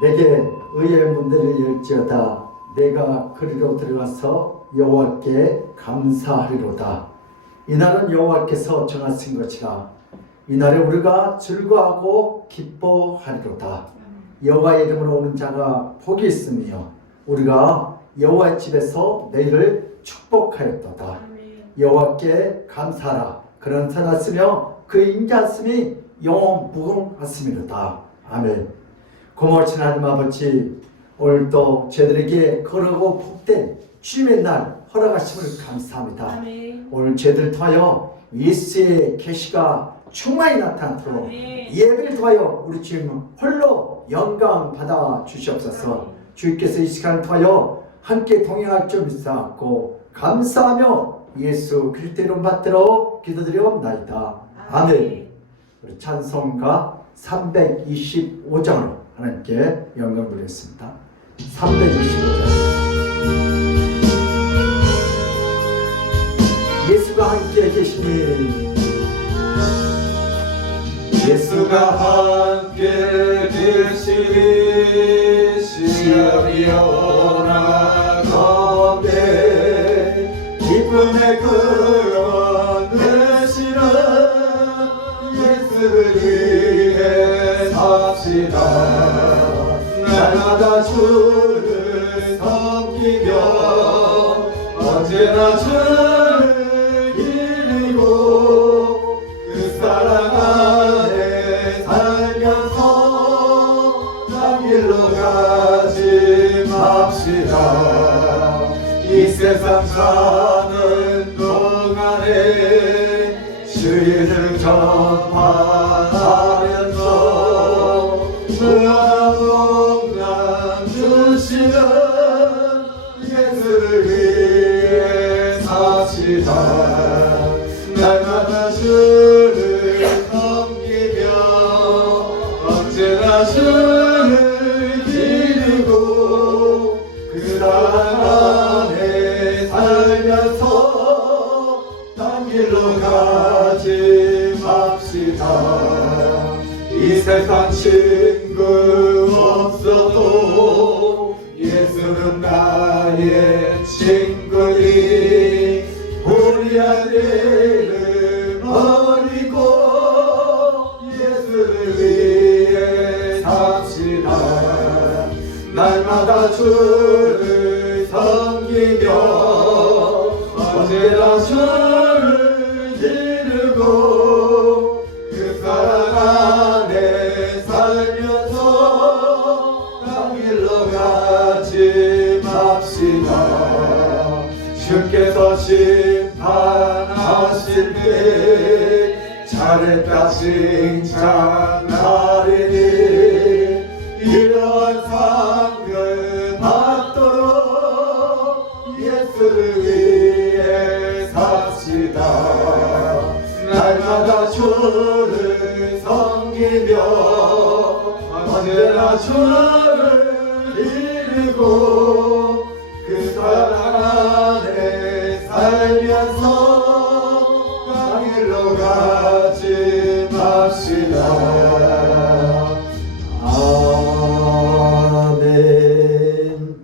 내게 의의 문들을 열지어다. 내가 그리로 들어가서 여호와께 감사하리로다. 이날은 여호와께서 정하신 것이라. 이날에 우리가 즐거워하고 기뻐하리로다. 여호와의 이름으로 오는 자가 복이 있으며 우리가 여호와의 집에서 내일을 축복하였도다. 여호와께 감사하라. 그런 선하시며 그 인자하심이 영원 무궁하심이로다. 아멘. 고마우신 하나님 아버지, 오늘도 저희들에게 거룩하고 복된 주님의 날 허락하심을 감사합니다. 아멘. 오늘 저희들 통하여 예수의 계시가 충만히 나타나도록 아멘. 예배를 통하여 우리 주님 홀로 영광 받아 주시옵소서. 아멘. 주께서 이 시간을 통하여 함께 동행할 줄 믿사옵고 감사하며 예수 그리스도 이름 받들어 기도드리옵나이다. 아멘. 우리 찬송가 325장으로 하나님께 영광 돌리겠습니다. 325장. 예수가 함께 계시니 예수가 함께 계시니 시험이 오나 건데 기쁨의 그 되시는 예수를 위해 삽시다. 날마다 주를 섬기며 언제나 주를 기리고 그 사랑 안에 살면서 남 길로 가지 맙시다. 이 세상 사는 동안에 주의를 전파하면서 무한복남 주시는 예수를 위해 삽시다. 날마다 주를 섬기며 언제나 주를 기르고 그 사랑 안에 살면서 딴 길로 가지 맙시다. 이 세상 친구 없어도 예수는 나의 친구니 우리 아들을 버리고 예수를 위해 삽시다. 날마다 주를 섬기며 언제나 주를 기르고 그 사랑 안에 살면서 남 길로 가지 맙시다. 주께서 심판하실 때 잘했다 칭찬하리니 이러한 상을 받도록 예수를 위해 삽시다. 날마다 주를 섬기며 언제나 주를 이루고 그 사랑 안에 살면서 그 길로 가지 맙시다. 아멘.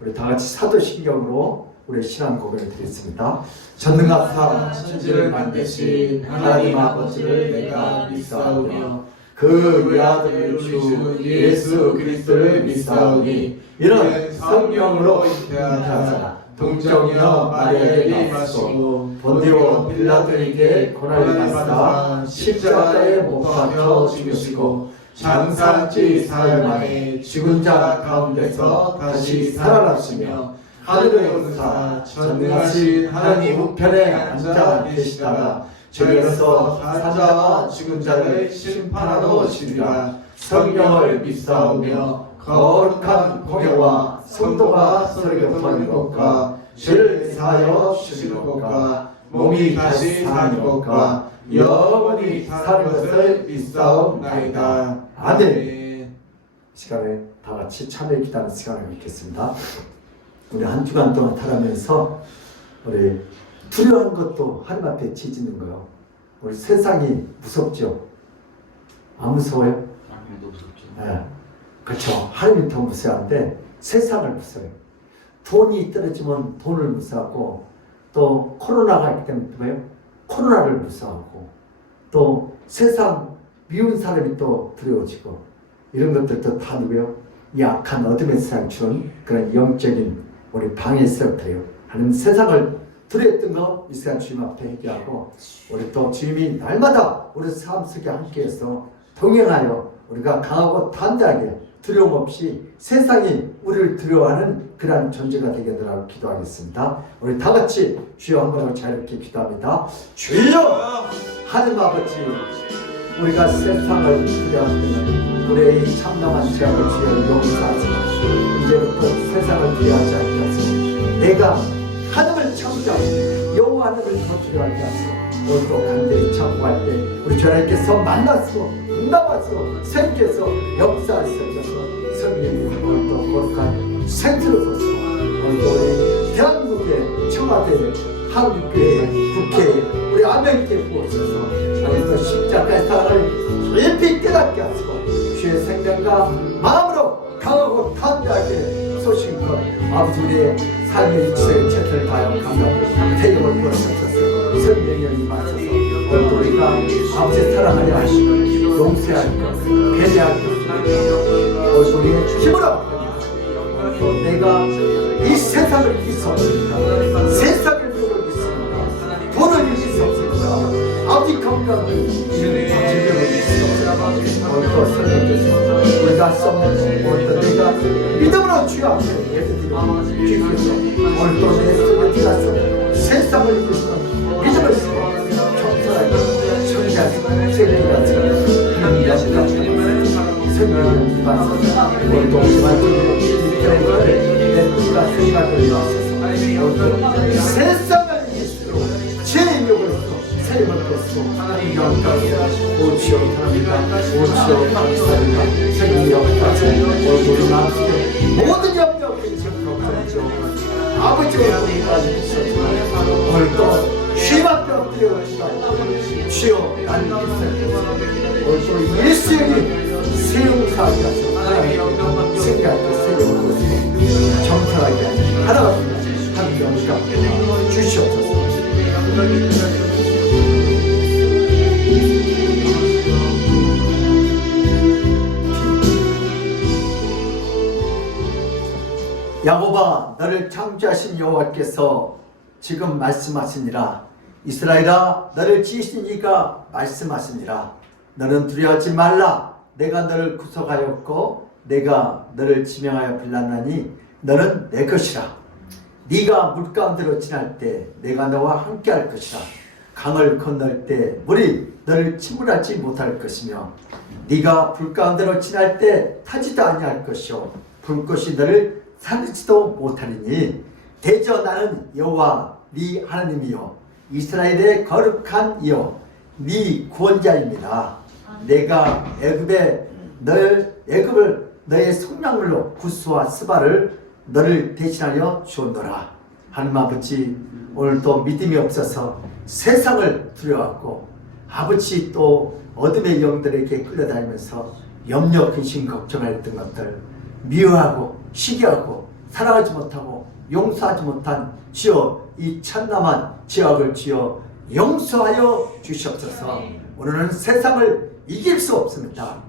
우리 다 같이 사도신경으로 우리 신앙 고백을 드리겠습니다. 전능하사 천지를 만드신 하나님 아버지를 내가 믿사오며 그 외아들 주 예수 그리스도를 믿사오니 이런 성령으로 잉태하사 동정녀 마리아에게 맞시고 본디오 빌라도에게 고난을 받사 십자가에 못 박혀 죽으시고 장사지 사흘 만에 죽은 자 가운데서 다시 살아나시며 하늘에 오르사 전능하신 하나님 우편에 앉아 계시다가 저기서 산자와 죽은 자를 심판하러 오시리라. 성령을 믿사오며 거룩한 공예와 성도가 서로 곁하는 것과 죄를 사하여 주시는 것과 몸이 다시 사는 것과 영원히 사는 것을 믿사옵나이다. 아멘. 시간에 다 같이 참여 기도하는 시간을 갖겠습니다. 우리 한 주간 동안 살아가면서 우리 두려운 것도 하나님 앞에 지지는 거요. 우리 세상이 무섭죠? 안 무서워요? 아무도 무섭죠. 네. 그렇죠. 하나님이 더 무서워한데 세상을 무서워해요. 돈이 떨어지면 돈을 무서워하고, 또 코로나가 있기 때문에 뭐예요? 코로나를 무서워하고, 또 세상 미운 사람이 또 두려워지고, 이런 것들도 다 누구예요? 이 악한 어둠의 세상 주는 그런 영적인 우리 방해성들이에요. 하나님 세상을 두려웠던 거 이 시간 주님 앞에 회개하고, 우리 또 주님이 날마다 우리 삶 속에 함께해서 동행하여 우리가 강하고 담대하게 두려움 없이 세상이 우리를 두려워하는 그러한 존재가 되게 되라고 기도하겠습니다. 우리 다 같이 주여 한 번을 자유롭게 기도합니다. 주여 하나님 아버지, 우리가 세상을 두려워하는 우리의 이 참담한 죄악을 주여 용서하시고, 이제부터 세상을 두려워하지 않게 하시고, 내가 하늘을 창조하시고 여호와 하늘을 더 두려워하게 하시고, 오늘도 간절히 참고할 때 우리 주 하나님께서 만나시고 응답하시고 생께서 역사하셔서 성령이 오늘도 거룩한 생수를 부으시고, 오늘도 우리 대한민국의 청와대, 한국교회, 국회, 우리 아멘께 부으셔서 오늘도 십자가의 사랑을 깊이 깨닫게 하시고, 주의 생명과 마음으로 강하고 담대하게 소신 것 아버지 우리의 삶의 이치를 채를 다하여 감사합니다. 태경을 부어주셔서 성령이 임하셔서 오늘도 우리가 아버지 사랑하려 하시고 용서할 것, 배려할 것, 오늘도 우리의 힘으로 또 내가 이 세상을 이길 수 없습니다. 세상을 이길 수 없습니다. 돈을 이길 수 없습니다. 아버지 건강을 이기는 질병을 이길 수 없습니다. 오늘도 성령께서 우리가 썩는 오늘도 내가 믿음으로 주여 앞에 예배드리고 주께서 오늘도 내 속을 들어서 세상을 이길 수 없는 믿음을 쓰고 청소하게 정리하시고 세계하시고 하나님 역사하시고 성령을 임하소서. 오늘도 우리만 내 눈과 생각을 이루어서 오늘도 세상을 이기시도록 제 욕을 쓰고 세임을 뺏고 하나님 영광을 오치오 하나님과 오치오 감사합니다. 생명 역사하시고 오늘도 우리 마음속에 모든 영역을 지금 걱정하죠. 아버지가 우리까지 주셨지만 오늘도 주님 앞에 엎드려갑시다. 주여 나를 믿으소서. 오늘도 예수님이 세용사하게 하소서. 하나님 생각을 세용하고 정찰하게 하시고 하나님 함께 주시옵소서. 야곱아, 너를 창조하신 여호와께서 지금 말씀하시니라. 이스라엘아, 너를 지으신 이가 말씀하시니라. 너는 두려워하지 말라. 내가 너를 구속하였고 내가 너를 지명하여 불렀나니 너는 내 것이라. 네가 물가운데로 지날 때 내가 너와 함께할 것이라. 강을 건널 때 물이 너를 침몰하지 못할 것이며 네가 불 가운데로 지날 때 타지도 아니할 것이요 불꽃이 너를 살리지도 못하리니 대저 나는 여호와 네 하나님이요 이스라엘의 거룩한 이요 네 구원자입니다. 내가 애굽을 너의 속량물로 구스와 스바를 너를 대신하여 주었노라. 하나님 아버지, 오늘도 믿음이 없어서 세상을 두려워하고 아버지 또 어둠의 영들에게 끌려다니면서 염려, 근심, 걱정했던 것들 미워하고 시기하고 사랑하지 못하고 용서하지 못한 주여 이 참남한 죄악을 주여 용서하여 주시옵소서. 오늘은 세상을 이길 수 없습니다.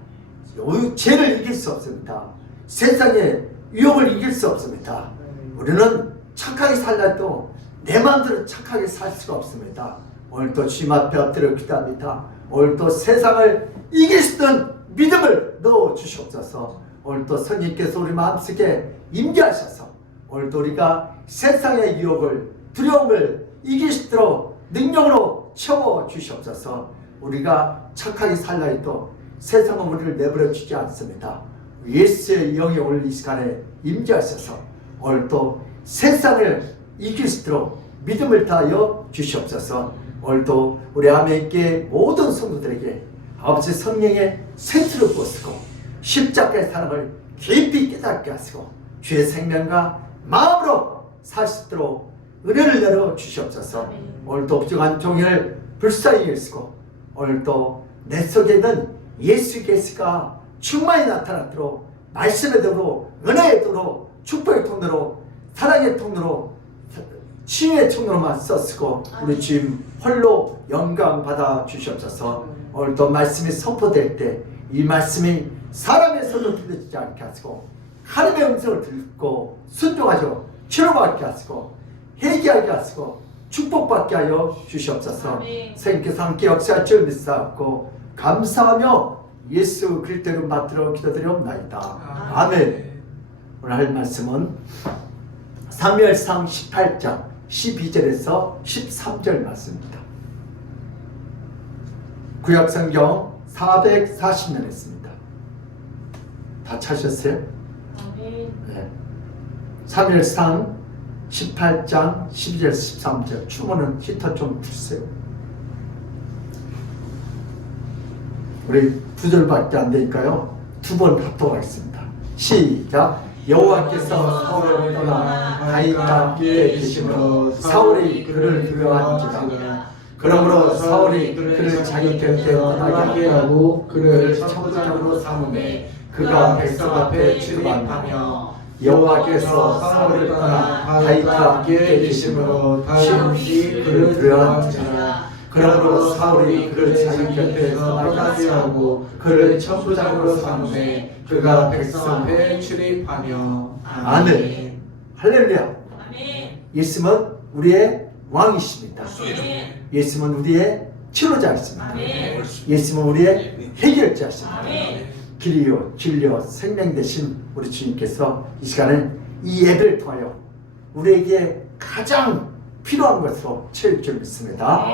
죄를 이길 수 없습니다. 세상의 유혹을 이길 수 없습니다. 우리는 착하게 살라도 내 마음대로 착하게 살 수가 없습니다. 오늘도 주님 앞에 엎드려 기도합니다. 오늘도 세상을 이길 수 있는 믿음을 넣어 주시옵소서. 오늘도 성령께서 우리 마음속에 임재하셔서 오늘도 우리가 세상의 유혹을 두려움을 이길 수 있도록 능력으로 채워 주시옵소서. 우리가 착하게 살라 해도 세상은 우리를 내버려 주지 않습니다. 예수의 영이 오늘 이 시간에 임재하셔서 오늘도 세상을 이길 수 있도록 믿음을 다하여 주시옵소서. 오늘도 우리 아멘께 모든 성도들에게 아버지 성령의 생수를 부으시고 십자가의 사랑을 깊이 깨닫게 하시고 주의 생명과 마음으로 살 수 있도록 은혜를 내려 주시옵소서. 오늘도 부정한 종일 불쌍히 일으키고 오늘도 내 속에 있는 예수 그리스도가 충만히 나타나도록 말씀의 도로, 은혜의 도로, 축복의 통로로, 사랑의 통로로, 치유의 통로로만 써쓰고 우리 주님 홀로 영광 받아 주시옵소서. 오늘도 말씀이 선포될 때 이 말씀이 사람의 손으로 들려지지 않게 하시고 하나님의 음성을 듣고 순종하죠. 치료받게 하시고 회개하게 하시고 축복받게 하여 주시옵소서. 선생님께서 함께 역사할 줄 믿사옵고 감사하며 예수 그리스도를 받들어 기도드리옵나이다. 아멘. 오늘 할 말씀은 사무엘상 18장 12절에서 13절 말씀입니다. 구약성경 440년 했습니다. 다 찾으셨어요? 네. 사무엘상 18장 12절 13절 주문은 히터 좀 주세요. 우리 9절밖에 안 되니까요. 두 번 합독하겠습니다. 시작. 여호와께서 사울을 떠나 다윗과 함께 계심으로 사울이 그를 두려워한지라. 그러므로 사울이 그를 자기 곁에 떠나게 하고 그를 천부장으로 삼음에 그가 백성 앞에 출입하며 여호와께서 사울을 떠나 다윗과 함께 계심으로 다윗이 그를 두려워한지라. 그러므로 사울이 그를 자기 곁에 떠나게 하고 그를 천부장으로 삼음에 그가 백성 앞에 출입하며. 아멘. 할렐루야. 예수님은 우리의 왕이십니다. 예수님은 우리의 치료자이십니다. 예수님은 우리의 해결자이십니다. 길이요 진리요 생명 되신 우리 주님께서 이 시간에 이 예배를 통하여 우리에게 가장 필요한 것으로 채울 줄 믿습니다.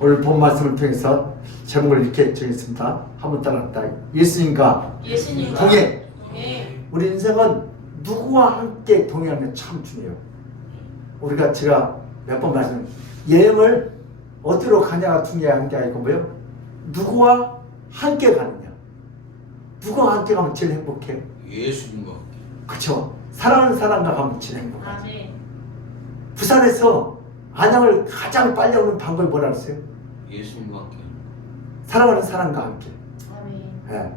오늘 본 말씀을 통해서 제목을 이렇게 정했습니다. 한번 따라합니다. 예수님과 동행. 우리 인생은 누구와 함께 동행하는 게 참 중요해요. 우리가 제가 몇 번 말씀, 여행을 어디로 가냐가 중요한 게 아니고 뭐요? 누구와 함께 가느냐. 누구와 함께 가면 제일 행복해? 예수님과. 그렇죠. 사랑하는 사람과 가면 제일 행복하지. 부산에서 안양을 가장 빨리 오는 방법이 뭐라 그랬어요? 예수님과 함께. 사랑하는 사람과 함께. 예.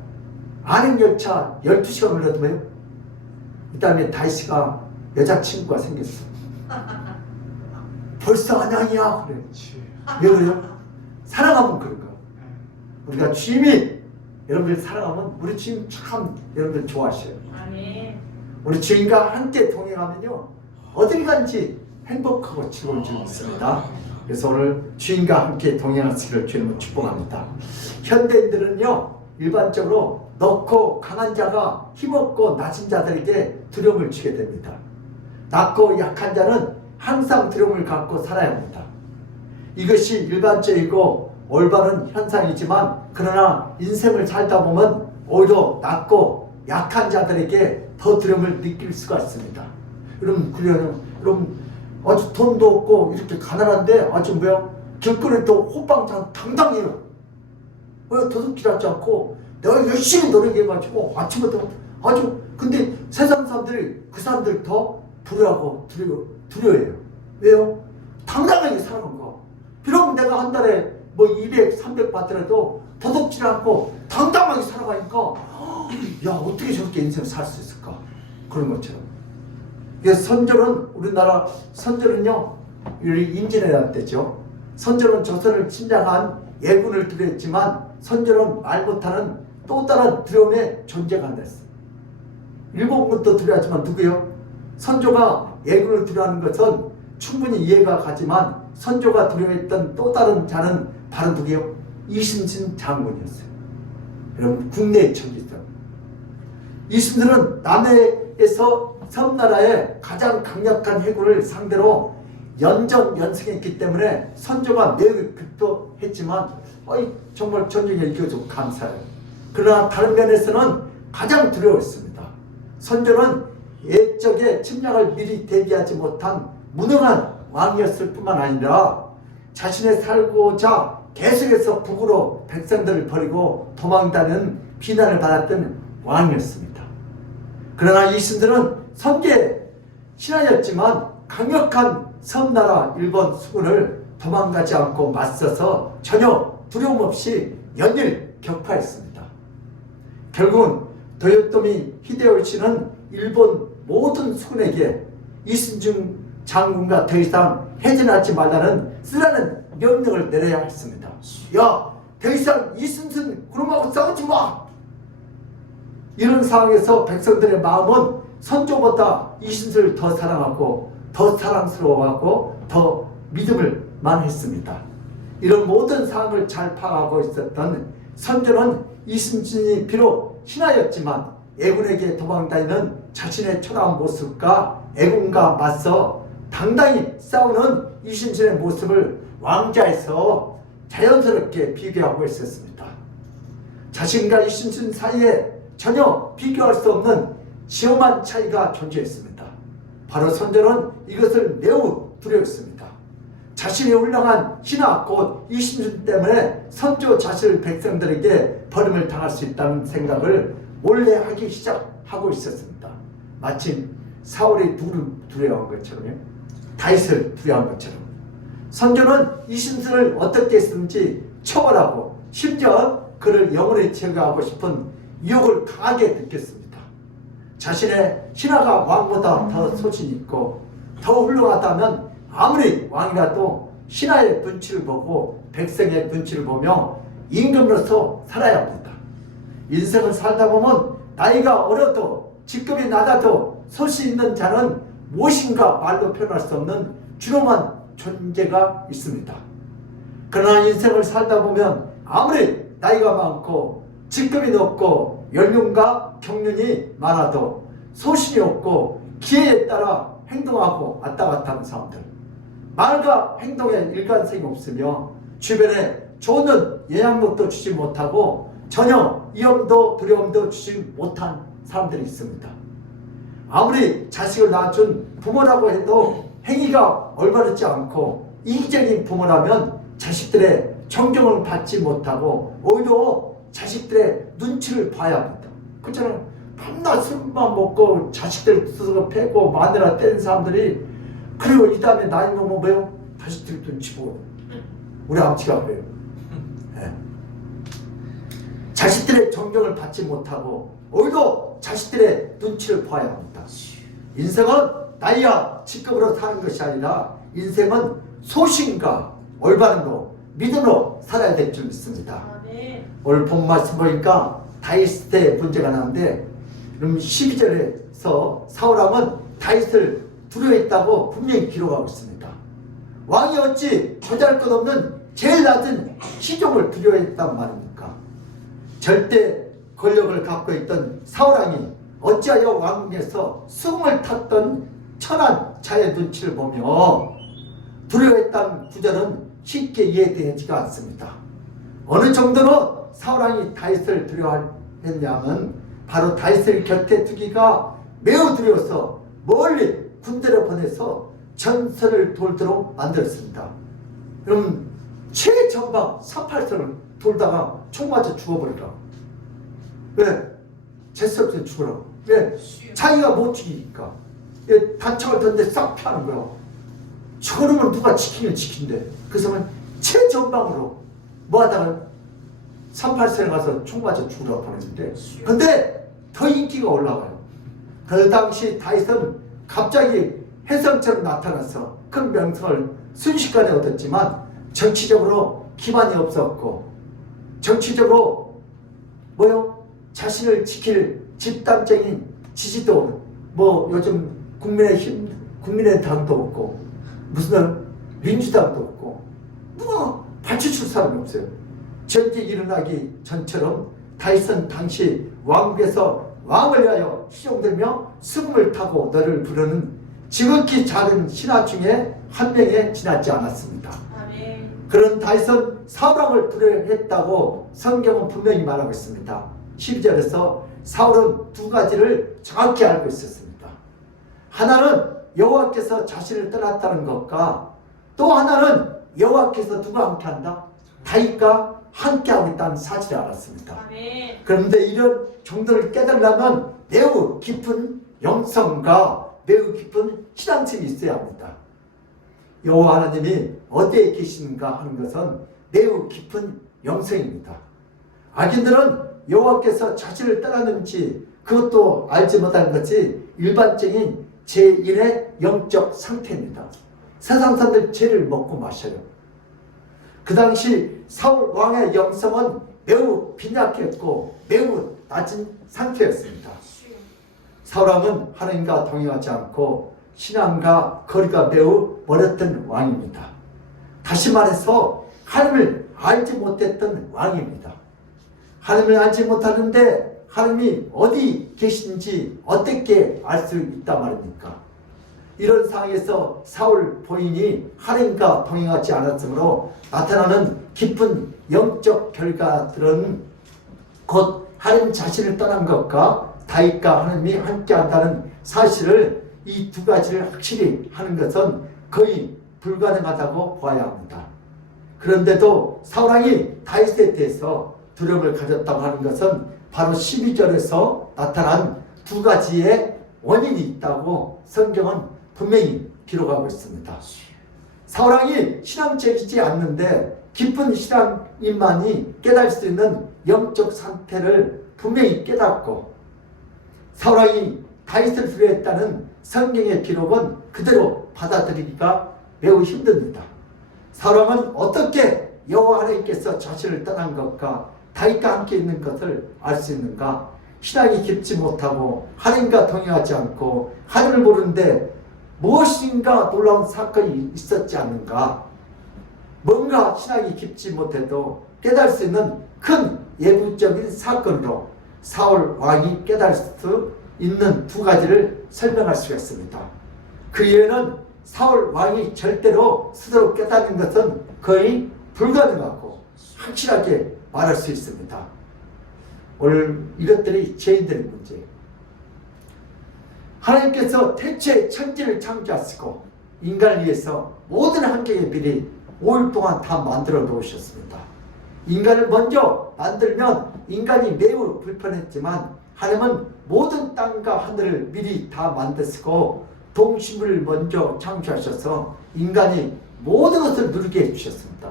안양 열차 12시간 올려도 뭐예요? 그 다음에 다이씨가 여자친구가 생겼어. 벌써 안양이야. 그래. 왜 그래요? 사랑하면 그런 거. 우리가 주님이 여러분들 사랑하면 우리 주님 참 여러분들 좋아하셔요. 우리 주님과 함께 동행하면요 어딜 간지 행복하고 즐거운 줄 믿습니다. 그래서 오늘 주님과 함께 동행하시기를 주님을 축복합니다. 현대인들은요 일반적으로 넣고 강한 자가 힘없고 낮은 자들에게 두려움을 주게 됩니다. 낮고 약한 자는 항상 두려움을 갖고 살아야 합니다. 이것이 일반적이고 올바른 현상이지만 그러나 인생을 살다 보면 오히려 낮고 약한 자들에게 더 두려움을 느낄 수가 있습니다. 여러분 아주 돈도 없고 이렇게 가난한데 아주 뭐야 길거리 또 호빵장 당당해요. 왜 도둑질하지 않고 내가 열심히 노력해가지고 아침부터 아주 근데 세상 사람들이 그 사람들 더 불효하고 두려워해요. 왜요? 당당하게 살아간 거. 비록 내가 한 달에 뭐 200, 300 받더라도 도둑질 않고 당당하게 살아가니까 야 어떻게 저렇게 인생을 살 수 있을까? 그런 것처럼. 선조는 우리나라 선조는요 임진왜란 때죠. 선조는 조선을 침략한 예군을 두려워했지만 선조는 말 못하는 또 다른 두려움의 존재가 안 됐어요. 일본군도 두려워하지만 누구요? 선조가 예군을 두려워하는 것은 충분히 이해가 가지만 선조가 두려워했던 또 다른 자는 바로 누구요? 이순신 장군이었어요. 여러분 국내의 천지죠. 이순신은 남해에서 섬나라의 가장 강력한 해군을 상대로 연전연승했기 때문에 선조가 매우 급도했지만 정말 전쟁에 이겨서 감사해요. 그러나 다른 면에서는 가장 두려웠습니다. 선조는 옛적에 침략을 미리 대비하지 못한 무능한 왕이었을 뿐만 아니라 자신의 살고자 계속해서 북으로 백성들을 버리고 도망다니는 비난을 받았던 왕이었습니다. 그러나 이순신은 선제 신하였지만 강력한 섬나라 일본 수군을 도망가지 않고 맞서서 전혀 두려움 없이 연일 격파했습니다. 결국은 도요토미 히데요시는 일본 모든 수군에게 이순신 장군과 더 이상 해전하지 말라는 쓰라는 명령을 내려야 했습니다. 야, 더 이상 이순신 군하고 싸우지 마! 이런 상황에서 백성들의 마음은 선조보다 이순신을 더 사랑하고 더 사랑스러워하고 더 믿음을 만했습니다. 이런 모든 상황을 잘 파악하고 있었던 선조는 이순신이 비록 신하였지만 애군에게 도망다니는 자신의 초라한 모습과 애군과 맞서 당당히 싸우는 이순신의 모습을 왕자에서 자연스럽게 비교하고 있었습니다. 자신과 이순신 사이에 전혀 비교할 수 없는 지엄한 차이가 존재했습니다. 바로 선조는 이것을 매우 두려워했습니다. 자신이 훌륭한 신하 곧 이순신 때문에 선조 자신을 백성들에게 버림을 당할 수 있다는 생각을 몰래 하기 시작하고 있었습니다. 마침 사울이 누구를 두려워한 것처럼요. 다윗을 두려워한 것처럼 선조는 이순신을 어떻게 했는지 처벌하고 심지어 그를 영원히 제거하고 싶은 유혹을 강하게 느꼈습니다. 자신의 신하가 왕보다 더 소신이 있고 더 훌륭하다면 아무리 왕이라도 신하의 눈치를 보고 백성의 눈치를 보며 임금으로서 살아야 합니다. 인생을 살다 보면 나이가 어려도 직급이 낮아도 소신 있는 자는 무엇인가 말로 표현할 수 없는 준엄한 존재가 있습니다. 그러나 인생을 살다 보면 아무리 나이가 많고 직급이 높고 연륜과 경륜이 많아도 소신이 없고 기회에 따라 행동하고 왔다 갔다 하는 사람들, 말과 행동에 일관성이 없으며 주변에 좋은 영향력도 주지 못하고 전혀 위험도 두려움도 주지 못한 사람들이 있습니다. 아무리 자식을 낳아준 부모라고 해도 행위가 올바르지 않고 이기적인 부모라면 자식들의 존경을 받지 못하고 오히려 자식들의 눈치를 봐야 합니다. 그처럼 밤낮 술만 먹고 자식들 스스로 패고 마누라 때린 사람들이 그리고 이 다음에 나이 먹으면 뭐예요? 자식들 눈치 보고 우리 아버지가 그래요. 네. 자식들의 존경을 받지 못하고 오히려 자식들의 눈치를 봐야 합니다. 인생은 나이와 직급으로 사는 것이 아니라 인생은 소신과 올바름으로 믿음으로 살아야 될 줄 믿습니다. 오늘 본 말씀 보니까 다윗 때 문제가 나는데 12절에서 사울왕은 다윗을 두려워했다고 분명히 기록하고 있습니다. 왕이 어찌 보잘것없는 제일 낮은 시종을 두려워했단 말입니까? 절대 권력을 갖고 있던 사울왕이 어찌하여 왕궁에서 수금을 탔던 천한 자의 눈치를 보며 두려워했다는 구절은 쉽게 이해되지가 않습니다. 어느 정도로 사울왕이 다윗을 두려워했냐면 바로 다윗을 곁에 두기가 매우 두려워서 멀리 군대를 보내서 전선을 돌도록 만들었습니다. 그럼 최전방 38선을 돌다가 총 맞아 죽어버리라. 왜? 재수없이 죽으라고. 왜? 자기가 못 죽이니까. 단창을 던데 싹 피하는 거야. 저놈은 누가 지키면 지킨대. 그래서 최전방으로 뭐 하다가 38선에 가서 총 맞아 죽으라고 보냈는데 근데 더 인기가 올라가요. 그 당시 다윗은 갑자기 혜성처럼 나타나서 큰 명성을 순식간에 얻었지만 정치적으로 기반이 없었고 정치적으로 뭐요? 자신을 지킬 집단적인 지지도 뭐 요즘 국민의힘, 국민의당도 없고 무슨 민주당도 없고 누가 받쳐줄 사람이 없어요. 전쟁이 일어나기 전처럼 다윗은 당시 왕국에서 왕을 위하여 시종들며 수금을 타고 너를 부르는 지극히 작은 신하 중에 한 명에 지나지 않았습니다. 아멘. 그런 다윗은 사울왕을 두려워했다고 성경은 분명히 말하고 있습니다. 12절에서 사울은 두 가지를 정확히 알고 있었습니다. 하나는 여호와께서 자신을 떠났다는 것과 또 하나는 여호와께서 누가 함께한다? 다윗과 함께하고 있다는 사실을 알았습니다. 아멘. 그런데 이런 정도를 깨달으려면 매우 깊은 영성과 매우 깊은 신앙심이 있어야 합니다. 여호와 하나님이 어디에 계신가 하는 것은 매우 깊은 영성입니다. 악인들은 여호와께서 자신을 떠났는지 그것도 알지 못하는 것이 일반적인 제1의 영적 상태입니다. 세상 사람들 죄를 먹고 마셔요. 그 당시 사울 왕의 영성은 매우 빈약했고 매우 낮은 상태였습니다. 사울 왕은 하나님과 동행하지 않고 신앙과 거리가 매우 멀었던 왕입니다. 다시 말해서 하나님을 알지 못했던 왕입니다. 하나님을 알지 못하는데 하나님이 어디 계신지 어떻게 알 수 있단 말입니까? 이런 상황에서 사울 부인이 하나님과 동행하지 않았으므로 나타나는 깊은 영적 결과들은 곧 하나님 자신을 떠난 것과 다윗과 하나님이 함께한다는 사실을 이 두 가지를 확실히 하는 것은 거의 불가능하다고 봐야 합니다. 그런데도 사울 왕이 다윗에 대해서 두려움을 가졌다고 하는 것은 바로 12절에서 나타난 두 가지의 원인이 있다고 성경은 분명히 기록하고 있습니다. 사울 왕이 신앙적이지 않는데 깊은 신앙인만이 깨달을 수 있는 영적 상태를 분명히 깨닫고 사울 왕이 다윗을 두려워했다는 성경의 기록은 그대로 받아들이기가 매우 힘듭니다. 사울 왕은 어떻게 여호와 하나님께서 자신을 떠난 것과 다윗과 함께 있는 것을 알 수 있는가? 신앙이 깊지 못하고 하나님과 동행하지 않고 하나님을 모르는데 무엇인가 놀라운 사건이 있었지 않는가? 뭔가 신앙이 깊지 못해도 깨달을 수 있는 큰 예부적인 사건으로 사울 왕이 깨달을 수 있는 두 가지를 설명할 수가 있습니다. 그 이유는 사울 왕이 절대로 스스로 깨닫는 것은 거의 불가능하고 확실하게 말할 수 있습니다. 오늘 이것들이 죄인들의 문제예요. 하나님께서 태초에 천지를 창조하시고 인간을 위해서 모든 환경에 미리 5일 동안 다 만들어 놓으셨습니다. 인간을 먼저 만들면 인간이 매우 불편했지만 하나님은 모든 땅과 하늘을 미리 다 만드시고 동식물을 먼저 창조하셔서 인간이 모든 것을 누리게 해주셨습니다.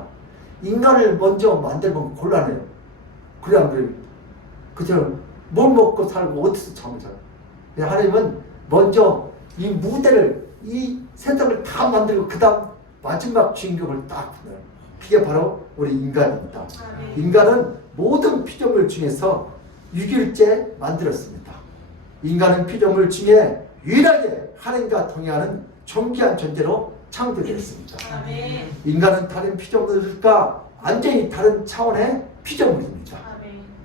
인간을 먼저 만들면 곤란해요. 그래 안 그래요? 그죠? 뭘 먹고 살고 어디서 잠을 자요? 하나님은 먼저 이 무대를 이 세상을 다 만들고 그 다음 마지막 주인공을 딱 보내요. 그게 바로 우리 인간입니다. 인간은 모든 피조물 중에서 6일째 만들었습니다. 인간은 피조물 중에 유일하게 하나님과 동행하는 존귀한 존재로 창조되었습니다. 인간은 다른 피조물들과 완전히 다른 차원의 피조물입니다.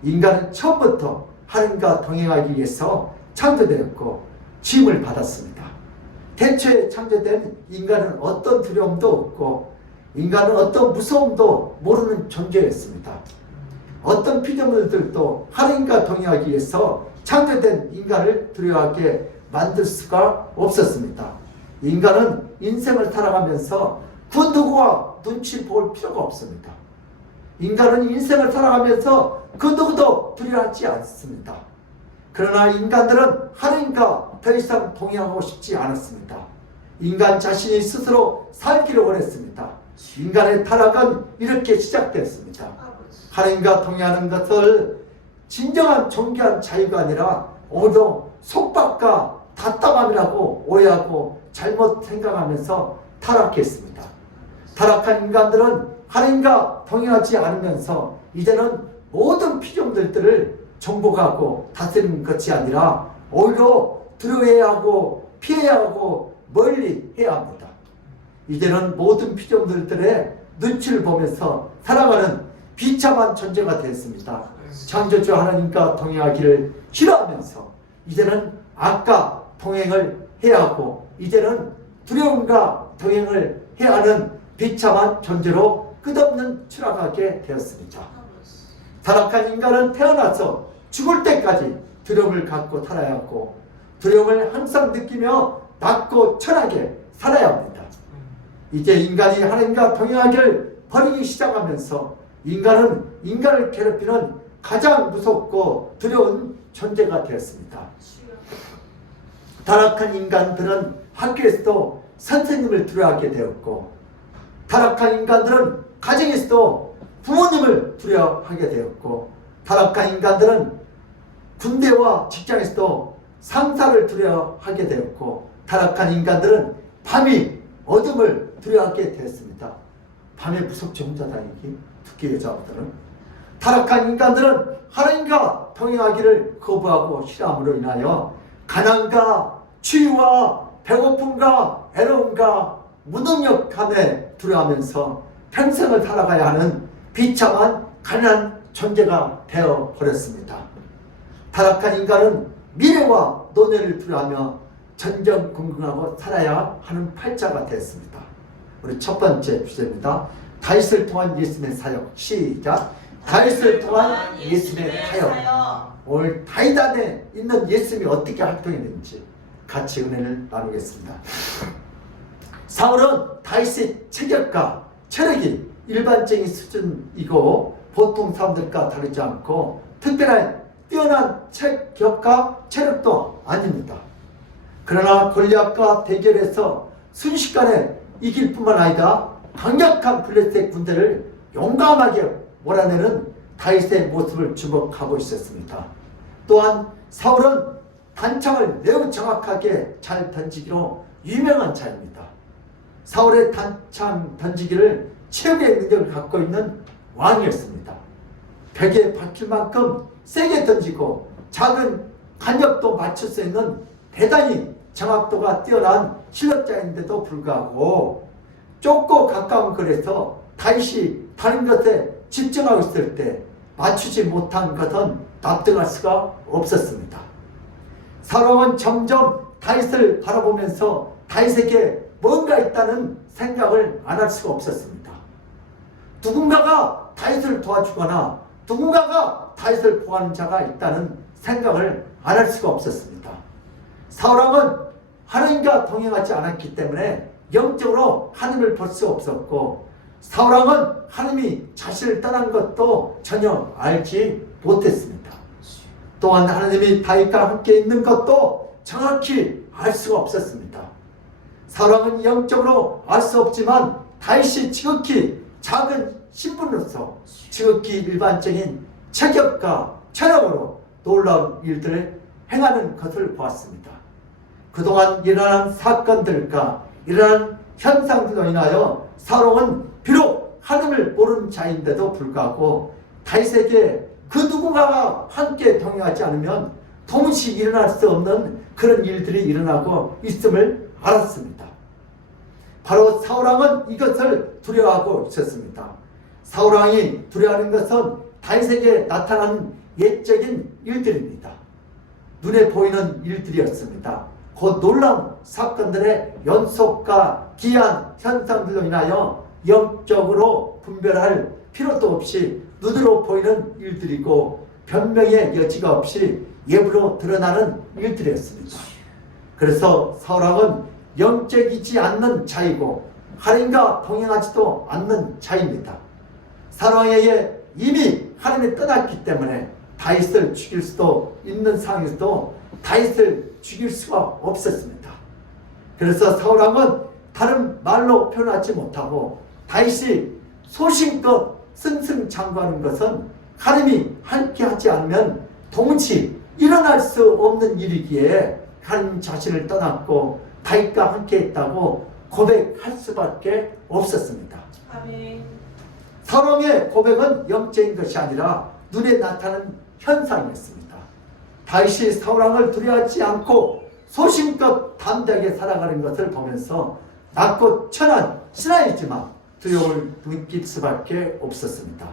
인간은 처음부터 하나님과 동행하기 위해서 창조되었고 지음을 받았습니다. 태초에 창조된 인간은 어떤 두려움도 없고 인간은 어떤 무서움도 모르는 존재였습니다. 어떤 피조물들도 하나님과 동행하기 위해서 창조된 인간을 두려워하게 만들 수가 없었습니다. 인간은 인생을 살아가면서 그 누구와 눈치 볼 필요가 없습니다. 인간은 인생을 살아가면서 그 누구도 두려워하지 않습니다. 그러나 인간들은 하나님과 더 이상 동행하고 싶지 않았습니다. 인간 자신이 스스로 살기를 원했습니다. 인간의 타락은 이렇게 시작되었습니다. 하나님과 동행하는 것을 진정한 존귀한 자유가 아니라 오히려 속박과 답답함이라고 오해하고 잘못 생각하면서 타락했습니다. 타락한 인간들은 하나님과 동행하지 않으면서 이제는 모든 피조물들을 정복하고 다스리는 것이 아니라 오히려 두려워해야 하고 피해야 하고 멀리 해야 합니다. 이제는 모든 피조물들의 눈치를 보면서 살아가는 비참한 존재가 되었습니다. 창조주 하나님과 동행하기를 싫어하면서 이제는 악과 동행을 해야 하고 이제는 두려움과 동행을 해야 하는 비참한 존재로 끝없는 추락하게 되었습니다. 타락한 인간은 태어나서 죽을 때까지 두려움을 갖고 살아야 하고 두려움을 항상 느끼며 낮고 천하게 살아야 합니다. 이제 인간이 하나님과 동행하기를 버리기 시작하면서 인간은 인간을 괴롭히는 가장 무섭고 두려운 존재가 되었습니다. 타락한 인간들은 학교에서도 선생님을 두려워하게 되었고 타락한 인간들은 가정에서도 부모님을 두려워하게 되었고 타락한 인간들은 군대와 직장에서도 상사를 두려워하게 되었고, 타락한 인간들은 밤이 어둠을 두려워하게 되었습니다. 밤에 무섭지 혼자 다니기, 특히 여자들은. 타락한 인간들은 하나님과 동행하기를 거부하고 싫어함으로 인하여 가난과 추위와 배고픔과 애로움과 무능력함에 두려워하면서 평생을 살아가야 하는 비참한 가난한 존재가 되어버렸습니다. 타락한 인간은 미래와 노년을 두려워하며 전전긍긍하고 살아야 하는 팔자가 되었습니다. 우리 첫 번째 주제입니다. 다윗을 통한 예수님의 사역. 시작. 다윗을 통한 예수님의 사역. 오늘 다윗 안에 있는 예수님이 어떻게 활동했는지 같이 은혜를 나누겠습니다. 사울은 다윗의 체격과 체력이 일반적인 수준이고 보통 사람들과 다르지 않고 특별한 뛰어난 체격과 체력도 아닙니다. 그러나 골리앗과 대결에서 순식간에 이길 뿐만 아니라 강력한 블레셋 군대를 용감하게 몰아내는 다윗의 모습을 주목하고 있었습니다. 또한 사울은 단창을 매우 정확하게 잘 던지기로 유명한 자입니다. 사울의 단창 던지기를 최고의 능력을 갖고 있는 왕이었습니다. 벽에 박힐 만큼 세게 던지고 작은 간격도 맞출 수 있는 대단히 정확도가 뛰어난 실력자인데도 불구하고 좁고 가까운 거리에서 다윗이 다른 것에 집중하고 있을 때 맞추지 못한 것은 납득할 수가 없었습니다. 사울은 점점 다윗을 바라보면서 다윗에게 뭔가 있다는 생각을 안 할 수가 없었습니다. 누군가가 다윗을 도와주거나 누군가가 다윗을 보호하는 자가 있다는 생각을 안 할 수가 없었습니다. 사울왕은 하나님과 동행하지 않았기 때문에 영적으로 하나님을 볼 수 없었고, 사울왕은 하나님이 자신을 떠난 것도 전혀 알지 못했습니다. 또한 하나님이 다윗과 함께 있는 것도 정확히 알 수가 없었습니다. 사울왕은 영적으로 알 수 없지만 다윗이 지극히 작은 신분으로서 지극히 일반적인 체격과 체력으로 놀라운 일들을 행하는 것을 보았습니다. 그동안 일어난 사건들과 일어난 현상들로 인하여 사울은 비록 하나님을 모르는 자인데도 불구하고 다윗에게 그 누군가가 함께 동행하지 않으면 동시에 일어날 수 없는 그런 일들이 일어나고 있음을 알았습니다. 바로 사울왕은 이것을 두려워하고 있었습니다. 사울왕이 두려워하는 것은 다윗에게 나타나는 예적인 일들입니다. 눈에 보이는 일들이었습니다. 곧 놀라운 사건들의 연속과 기이한 현상들로 인하여 영적으로 분별할 필요도 없이 눈으로 보이는 일들이고 변명의 여지가 없이 예부로 드러나는 일들이었습니다. 그래서 사울왕은 영적이지 않는 자이고 하나님과 동행하지도 않는 자입니다. 사울왕에게 이미 하나님이 떠났기 때문에 다윗을 죽일 수도 있는 상황에서도 다윗을 죽일 수가 없었습니다. 그래서 사울왕은 다른 말로 표현하지 못하고 다윗이 소신껏 승승장구하는 것은 하나님이 함께하지 않으면 동시에 일어날 수 없는 일이기에 하나님 자신을 떠났고 다윗과 함께했다고 고백할 수밖에 없었습니다. 아멘. 사울왕의 고백은 영적인 것이 아니라 눈에 나타나는 현상이었습니다. 다윗이 사울왕을 두려워하지 않고 소신껏 담대하게 살아가는 것을 보면서 낮고 천한 신하이지만 두려움을 느낄 수밖에 없었습니다.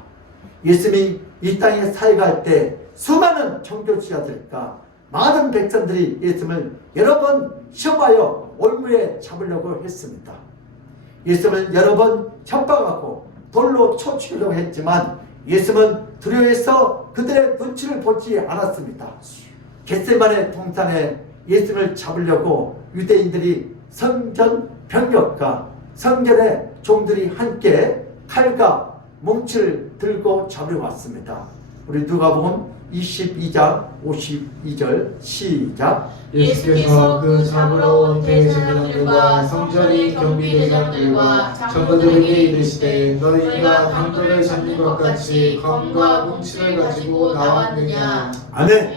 예수님이 이 땅에 사역할 때 수많은 종교지자들과 많은 백성들이 예수님을 여러 번 시험하여 올무에 잡으려고 했습니다. 예수님을 여러 번 협박하고 돌로 쳐 죽이려고 했지만 예수님은 두려워해서 그들의 눈치를 보지 않았습니다. 겟세마네 동산에 예수님을 잡으려고 유대인들이 성전 병력과 성전의 종들이 함께 칼과 뭉치를 들고 잡으려 왔습니다. 우리 누가복음 22장 52절 시작. 예수께서 그 잡으러 온 대제사장들과 성전의 경비대장들과 장로들에게 이르시되 너희가 강도를 잡는 것 같이 검과 뭉치를 가지고 나왔느냐. 아멘.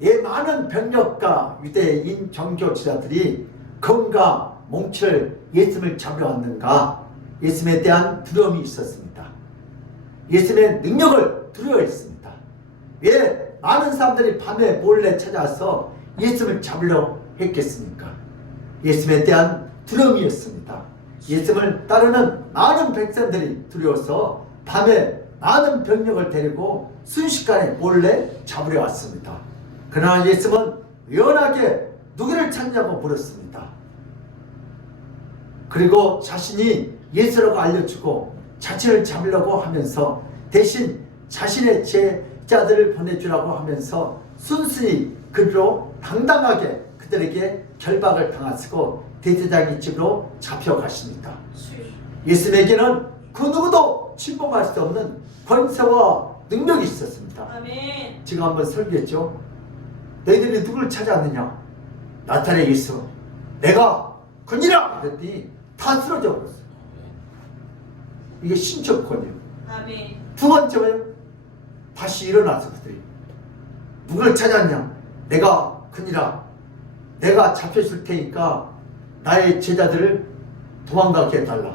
이 많은 병력과 유대인 정교지자들이 검과 몽치를 예수님을 잡으러 왔는가? 예수님에 대한 두려움이 있었습니다. 예수님의 능력을 두려워했습니다. 왜 많은 사람들이 밤에 몰래 찾아와서 예수님을 잡으려 했겠습니까? 예수님에 대한 두려움이었습니다. 예수님을 따르는 많은 백성들이 두려워서 밤에 많은 병력을 데리고 순식간에 몰래 잡으려 왔습니다. 그러나 예수님은 연하게 누구를 찾냐고 물었습니다. 그리고 자신이 예수라고 알려주고 자신을 잡으려고 하면서 대신 자신의 제자들을 보내주라고 하면서 순순히 그리로 당당하게 그들에게 결박을 당하시고 대제사장의 집으로 잡혀가십니다. 예수님에게는 그 누구도 침범할 수 없는 권세와 능력이 있었습니다. 아멘. 지금 한번 설교했죠. 너희들이 누구를 찾아왔느냐? 나타내 예수. 내가 그니라! 그랬더니 다 쓰러져 버렸어요. 이게 신적권이에요. 아멘. 두 번째는 다시 일어나서 그들이 누구를 찾았냐? 내가 그니라. 내가 잡혀줄 테니까 나의 제자들을 도망가게 해달라.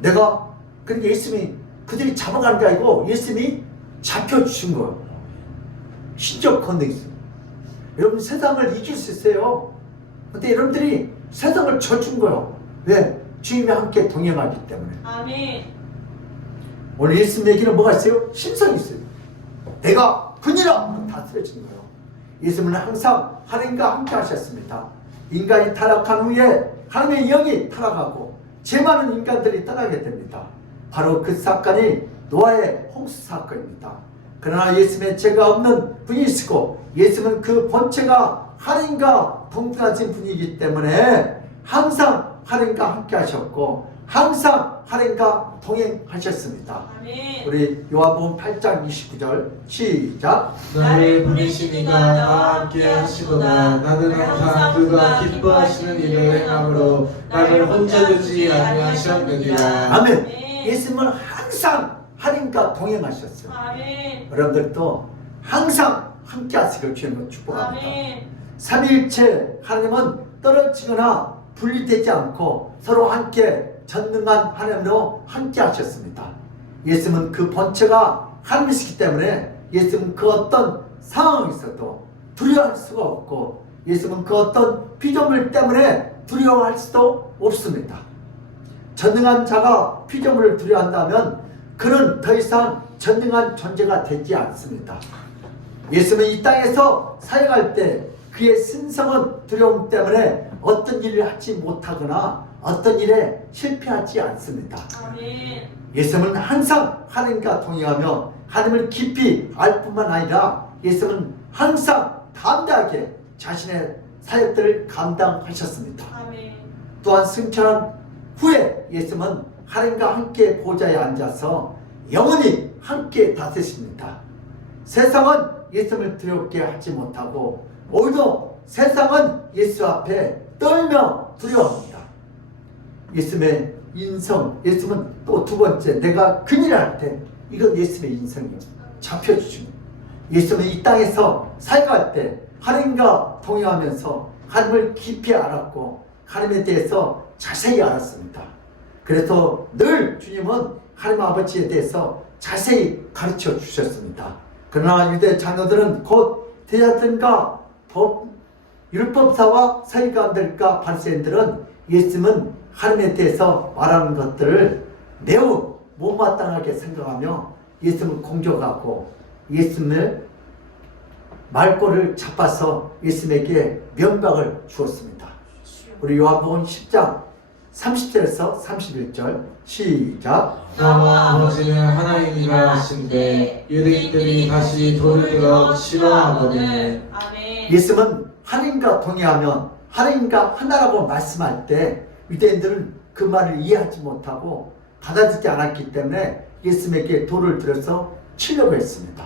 내가 그러니까 예수님이 그들이 잡아간 게 아니고 예수님이 잡혀주신 거예요. 신적 권능이 있어요. 여러분 세상을 이길 수 있어요. 근데 여러분들이 세상을 져준 거예요. 왜? 주님이 함께 동행하기 때문에. 아멘. 오늘 예수님 얘기는 뭐가 있어요? 심성이 있어요. 내가 그니라 다 쓰러진 거예요. 예수님은 항상 하나님과 함께 하셨습니다. 인간이 타락한 후에 하나님의 영이 타락하고 죄 많은 인간들이 떠나게 됩니다. 바로 그 사건이 노아의 홍수 사건입니다. 그러나 예수님의 죄가 없는 분이시고 예수님은 그 본체가 하나님과 동등하신 분이기 때문에 항상 하나님과 함께 하셨고 항상 하나님과 동행하셨습니다. 아멘. 우리 요한복음 8장 29절 시작. 나를 보내신 이가 나와 함께 하시도다. 나는 항상 그가 기뻐하시는 일을 행함으로 나를 혼자 두지 아니하셨느니라. 아멘. 네. 예수님은 항상 하나님과 동행하셨어요. 아멘. 여러분들도 항상 함께 하시길 주님은 축복합니다. 아멘. 삼위일체 하나님은 떨어지거나 분리되지 않고 서로 함께 전능한 하나님으로 함께 하셨습니다. 예수님은 그 본체가 하나님이시기 때문에 예수님은 그 어떤 상황이 있어도 두려워할 수가 없고 예수님은 그 어떤 피조물 때문에 두려워할 수도 없습니다. 전능한 자가 피조물을 두려워한다면 그는 더 이상 전능한 존재가 되지 않습니다. 예수님은 이 땅에서 사역할 때 그의 신성은 두려움 때문에 어떤 일을 하지 못하거나 어떤 일에 실패하지 않습니다. 아멘. 예수님은 항상 하나님과 동행하며 하나님을 깊이 알 뿐만 아니라 예수님은 항상 담대하게 자신의 사역들을 감당하셨습니다. 아멘. 또한 승천한 후에 예수님은 하나님과 함께 보좌에 앉아서 영원히 함께 다스리십니다. 세상은 예수님을 두렵게 하지 못하고 오히려 세상은 예수 앞에 떨며 두려워합니다. 예수님의 인성, 예수님은 또 두 번째 내가 그니라 할 때 이건 예수님의 인성이에요. 잡혀주시고 예수님은 이 땅에서 사역할 때 하나님과 동행하면서 하나님을 깊이 알았고 하나님에 대해서 자세히 알았습니다. 그래서 늘 주님은 하나님 아버지에 대해서 자세히 가르쳐 주셨습니다. 그러나 유대 자녀들은 곧 대자들과 율법사와 서기관들과 바리새인들은 예수님은 하나님에 대해서 말하는 것들을 매우 못마땅하게 생각하며 예수님을 공격하고 예수님을 말꼬를 잡아서 예수님에게 면박을 주었습니다. 우리 요한복음 10장 30절에서 31절 시작. 나와 아버지는 하나님이라 하신데 유대인들이 다시 돌을 들어 싫어하거늘. 아멘. 예수님은 하나님과 동행하면 하나님과 하나라고 말씀할 때 유대인들은 그 말을 이해하지 못하고 받아들이지 않았기 때문에 예수님에게 돌을 들어서 치려고 했습니다.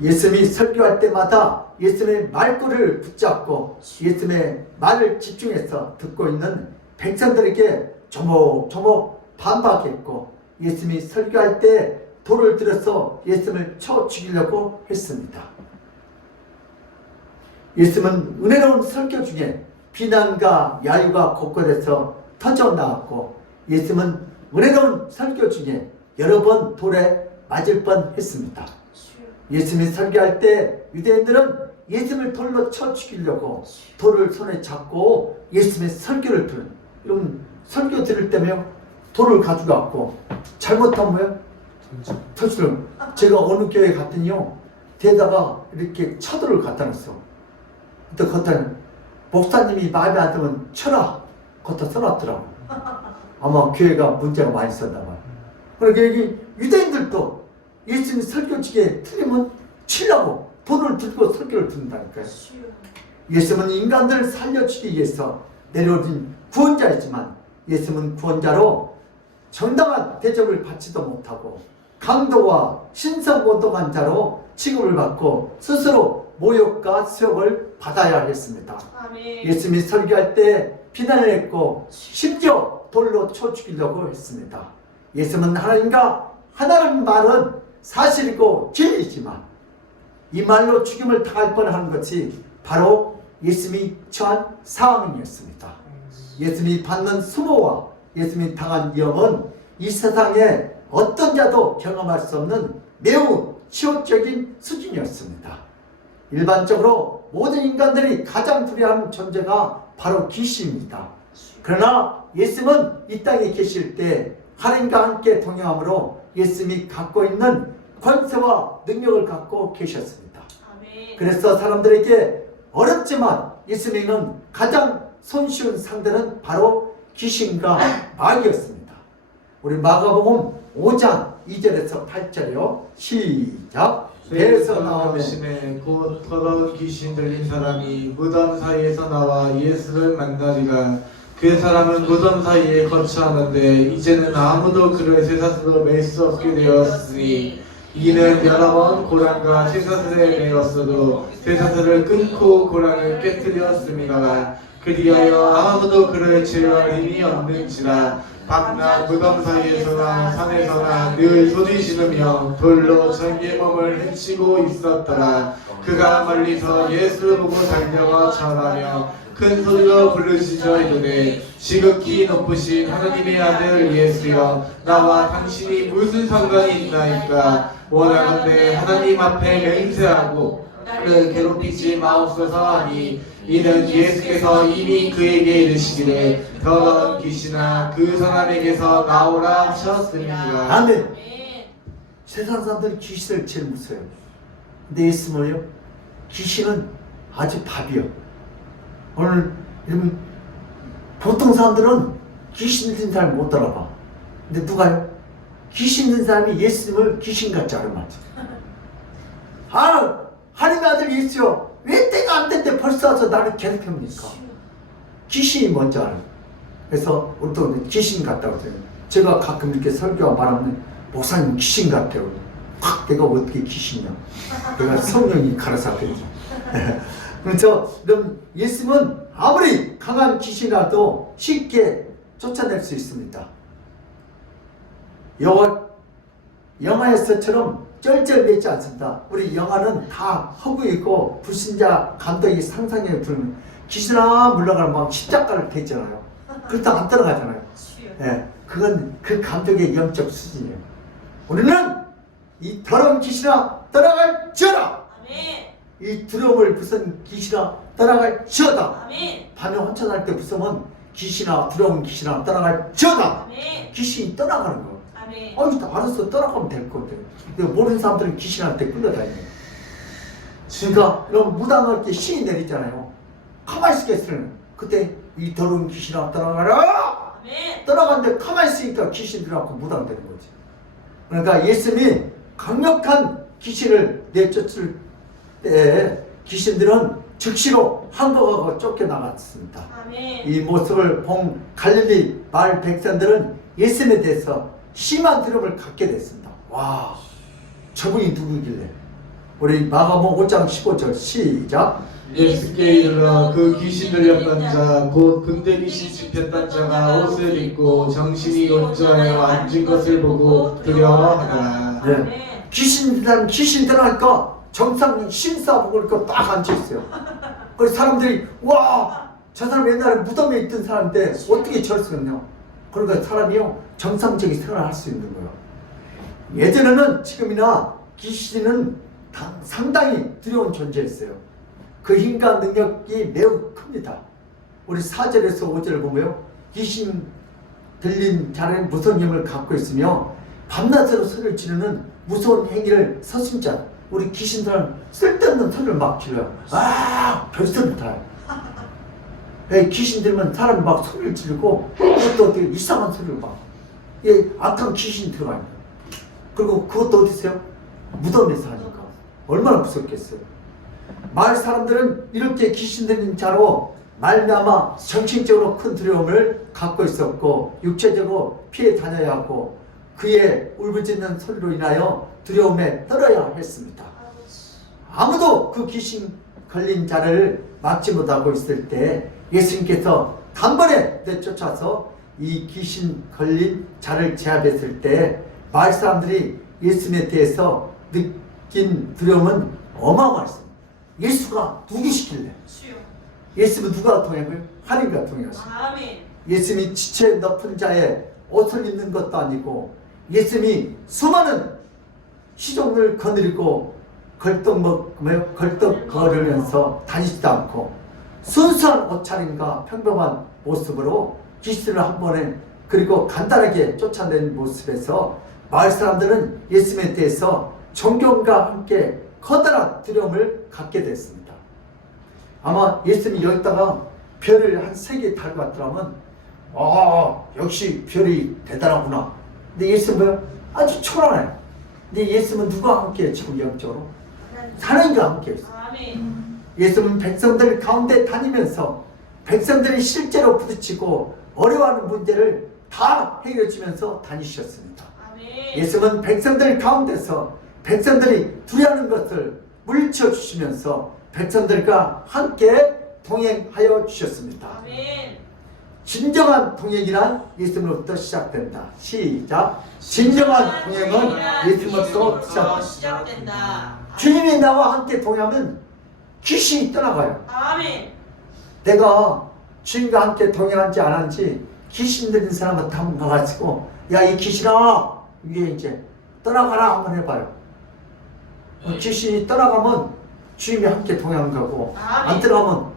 예수님이 설교할 때마다 예수님의 말꼬를 붙잡고 예수님의 말을 집중해서 듣고 있는 백성들에게 조목조목 반박했고 예수님이 설교할 때 돌을 들어서 예수님을 쳐 죽이려고 했습니다. 예수님은 하나님과 동행하면 하나님과 함께 하셨고 예수님은 하나님과 동행하면 하나님과 함께 하셨습니다. 예수님은 하나님과 동행하면 하나님과 함께 하셨고 예수님은 하나님과 동행하면 하나님과 함께 하셨습니다. 예수님은 하나님과 동행하면 하나님과 함께 하셨습니다. 예수님은 은혜로운 설교 중에 비난과 야유가 곳곳에서 터져 나왔고 예수님은 은혜로운 설교 중에 여러 번 돌에 맞을 뻔했습니다. 예수님이 설교할 때 유대인들은 예수님을 돌로 쳐 죽이려고 돌을 손에 잡고 예수님의 설교를 들은 이런 설교 들을 때면 돌을 가져갔고 잘못하면 뭐예요? 터치를 제가 어느 교회 갔더니요 대다가 이렇게 차도를 갖다 놨어. 근데 걷다 목사님이 마음에 안 들면 쳐라 걷다 써놨더라고. 아마 교회가 문제가 많이 있었나 봐요. 그러니까 여기 유대인들도 예수님 설교 중에 틀리면 치려고 돌을 들고 설교를 듣는다니까요. 예수님은 인간들을 살려주기 위해서 내려오신 구원자이지만 예수님은 구원자로 정당한 대접을 받지도 못하고 강도와 신성모독한 자로 취급을 받고 스스로 모욕과 수욕을 받아야 했습니다. 아멘. 예수님이 설교할 때 비난을 했고 심지어 돌로 쳐 죽이려고 했습니다. 예수님은 하나님과 하나님 말은 사실이고 진리지만 이 말로 죽임을 당할 뻔한 것이 바로 예수님이 처한 상황이었습니다. 예수님이 받는 수모와 예수님이 당한 위험은 이 세상에 어떤 자도 경험할 수 없는 매우 치욕적인 수준이었습니다. 일반적으로 모든 인간들이 가장 두려워하는 존재가 바로 귀신입니다. 그러나 예수님은 이 땅에 계실 때 하나님과 함께 동행함으로 예수님이 갖고 있는 권세와 능력을 갖고 계셨습니다. 아멘. 그래서 사람들에게 어렵지만 예수님은 가장 손쉬운 상대는 바로 귀신과 마귀였습니다. 우리 마가복음 5장 2절에서 8절이요. 시작. 배에서 나오면 심해 곧 더러운 귀신 들린 사람이 무덤 사이에서 나와 예수를 만나리라. 그 사람은 무덤 사이에 거처하는데 이제는 아무도 그를 쇠사슬로 맬 수 없게 되었으니 이는 여러 번 고랑과 쇠사슬에 매었어도 쇠사슬을 끊고 고랑을 깨뜨렸음이라. 그리하여 아무도 그를 제어할 힘이 없는지라. 밤낮 무덤 사이에서나 산에서나 늘 소리 지르며 돌로 자기의 몸을 헤치고 있었더라. 그가 멀리서 예수를 보고 달려가 전하며 큰 소리로 부르짖어 이르되 지극히 높으신 하나님의 아들 예수여 나와 당신이 무슨 상관이 있나이까. 원하건대 하나님 앞에 맹세하고 나를 괴롭히지 마옵소서 하니 이는 예수께서 이미 그에게 이르시기를 더러운 귀신아 그 사람에게서 나오라 하셨습니다. 아멘. 아멘. 세상 사람들은 귀신을 제일 무서워요. 근데 예수 뭐예요? 귀신은 아주 밥이요. 오늘 여러분 보통 사람들은 귀신 든 사람 못 알아봐. 근데 누가요? 귀신 든 사람이 예수님을 귀신같이 알아맞죠. 아, 하나님의 아들 예수요. 왜 때가 안 될 때 벌써 와서 나를 괴롭힙니까? 귀신이 뭔지 알아요. 그래서 우리도 귀신 같다고 해요. 제가 가끔 이렇게 설교와 말하면 목사님 귀신 같아요. 확 내가 어떻게 귀신이냐. 내가 성령이 가르쳤겠지. 그래서 예수님은 아무리 강한 귀신이라도 쉽게 쫓아낼 수 있습니다. 영화에서처럼 쩔쩔매지 않습니다. 우리 영화는 다 허구이고 불신자 감독이 상상력에 들면 귀신아 물러가면 막 십자가를 대잖아요. 그렇다고 안 따라가잖아요. 예, 그건 그 감독의 영적 수준이에요. 우리는 이 더러운 귀신아 떠나갈지어다. 아멘. 이 두려움을 무슨 귀신아 떠나갈지어다. 아멘. 밤에 혼자 때 무서우면 귀신아 두려운 귀신아 떠나갈지어다. 아멘. 귀신이 떠나가는 거. 아멘. 알았어 떠나가면 될 건데. 근데 모르는 사람들은 귀신한테 끌려다녀요. 그러니까 여러분 무당할 신이 내리잖아요. 가만히 있겠으면 그때 이 더러운 귀신아 떠나가라. 아멘. 떠나가는데 가만히 있으니까 귀신 들어가고 무당되는 거지. 그러니까 예수님이 강력한 귀신을 내쫓을 때 귀신들은 즉시로 항복하고 쫓겨나갔습니다. 아멘. 이 모습을 본 갈릴리 마을 백성들은 예수님에 대해서 심한 두려움을 갖게 됐습니다. 와, 저분이 누구길래? 우리 마가복음 5장 15절 시작. 예수께 이르러 그 귀신 들렸던 자 곧 군대 귀신 씹혔던 자가 옷을 입고 정신이 온전하여 앉은 것을 보고 두려워하더라. 네. 귀신 들어가니까 정상 신사복을 입고 딱 앉아있어요. 그래서 사람들이 와, 저 사람 옛날에 무덤에 있던 사람인데 어떻게 저럴 수 있냐. 그러니까 사람이요 정상적인 생활을 할 수 있는 거예요. 예전에는 지금이나 귀신은 상당히 두려운 존재였어요. 그 힘과 능력이 매우 큽니다. 우리 4절에서 5절을 보면요, 귀신 들린 자는 무서운 힘을 갖고 있으며 밤낮으로 소리를 지르는 무서운 행위를 서심자. 우리 귀신들은 쓸데없는 소리를 막 질러요. 아, 별소리를 타요. 귀신 들면 사람이 막 소리를 지르고 그것도 되게 이상한 소리를 막, 악한 귀신이 들어가요. 그리고 그것도 어디 있어요? 무덤에서 하니까 얼마나 무섭겠어요. 마을 사람들은 이렇게 귀신 들린 자로 말미암아 정신적으로 큰 두려움을 갖고 있었고 육체적으로 피해 다녀야 하고 그의 울부짖는 소리로 인하여 두려움에 떨어야 했습니다. 아무도 그 귀신 걸린 자를 막지 못하고 있을 때 예수님께서 단번에 내쫓아서 이 귀신 걸린 자를 제압했을 때 마을 사람들이 예수님에 대해서 느낀 두려움은 어마어마했습니다. 예수가 누구시길래? 주여. 예수님은 누가 통행해요? 하나님과 통행하십니다. 아멘. 예수님이 지체 높은 자의 옷을 입는 것도 아니고 예수님이 수많은 시종을 거느리고 걸떡 걸으면서 다니지도 않고 순수한 옷차림과 평범한 모습으로 귀신을 한 번에 그리고 간단하게 쫓아낸 모습에서 마을 사람들은 예수님에 대해서 존경과 함께 커다란 두려움을 갖게 됐습니다. 아마 예수님이 여기다가 별을 한 3개 달고 왔더라면 역시 별이 대단하구나. 근데 예수님은 아주 초라해요. 근데 예수님은 누가 함께 지금 영적으로? 하나님과 함께 있어요. 아멘. 예수님은 백성들 가운데 다니면서 백성들이 실제로 부딪히고 어려워하는 문제를 다 해결해 주면서 다니셨습니다. 아멘. 예수님은 백성들 가운데서 백성들이 두려워하는 것을 물리쳐 주시면서 백성들과 함께 동행하여 주셨습니다. 아멘. 진정한 동행이란 예수님으로부터 시작된다. 시작. 진정한 동행은 예수님으로부터 시작된다. 주님이 나와 함께 동행하면 귀신이 떠나가요. 아멘. 내가 주님과 함께 동행한지 안 한지 귀신 들린 사람한테 한번 가가지고 야, 이 귀신아, 이게 이제 떠나가라 한번 해봐요. 귀신이 떠나가면 주님이 함께 동행한 거고 안 떠나가면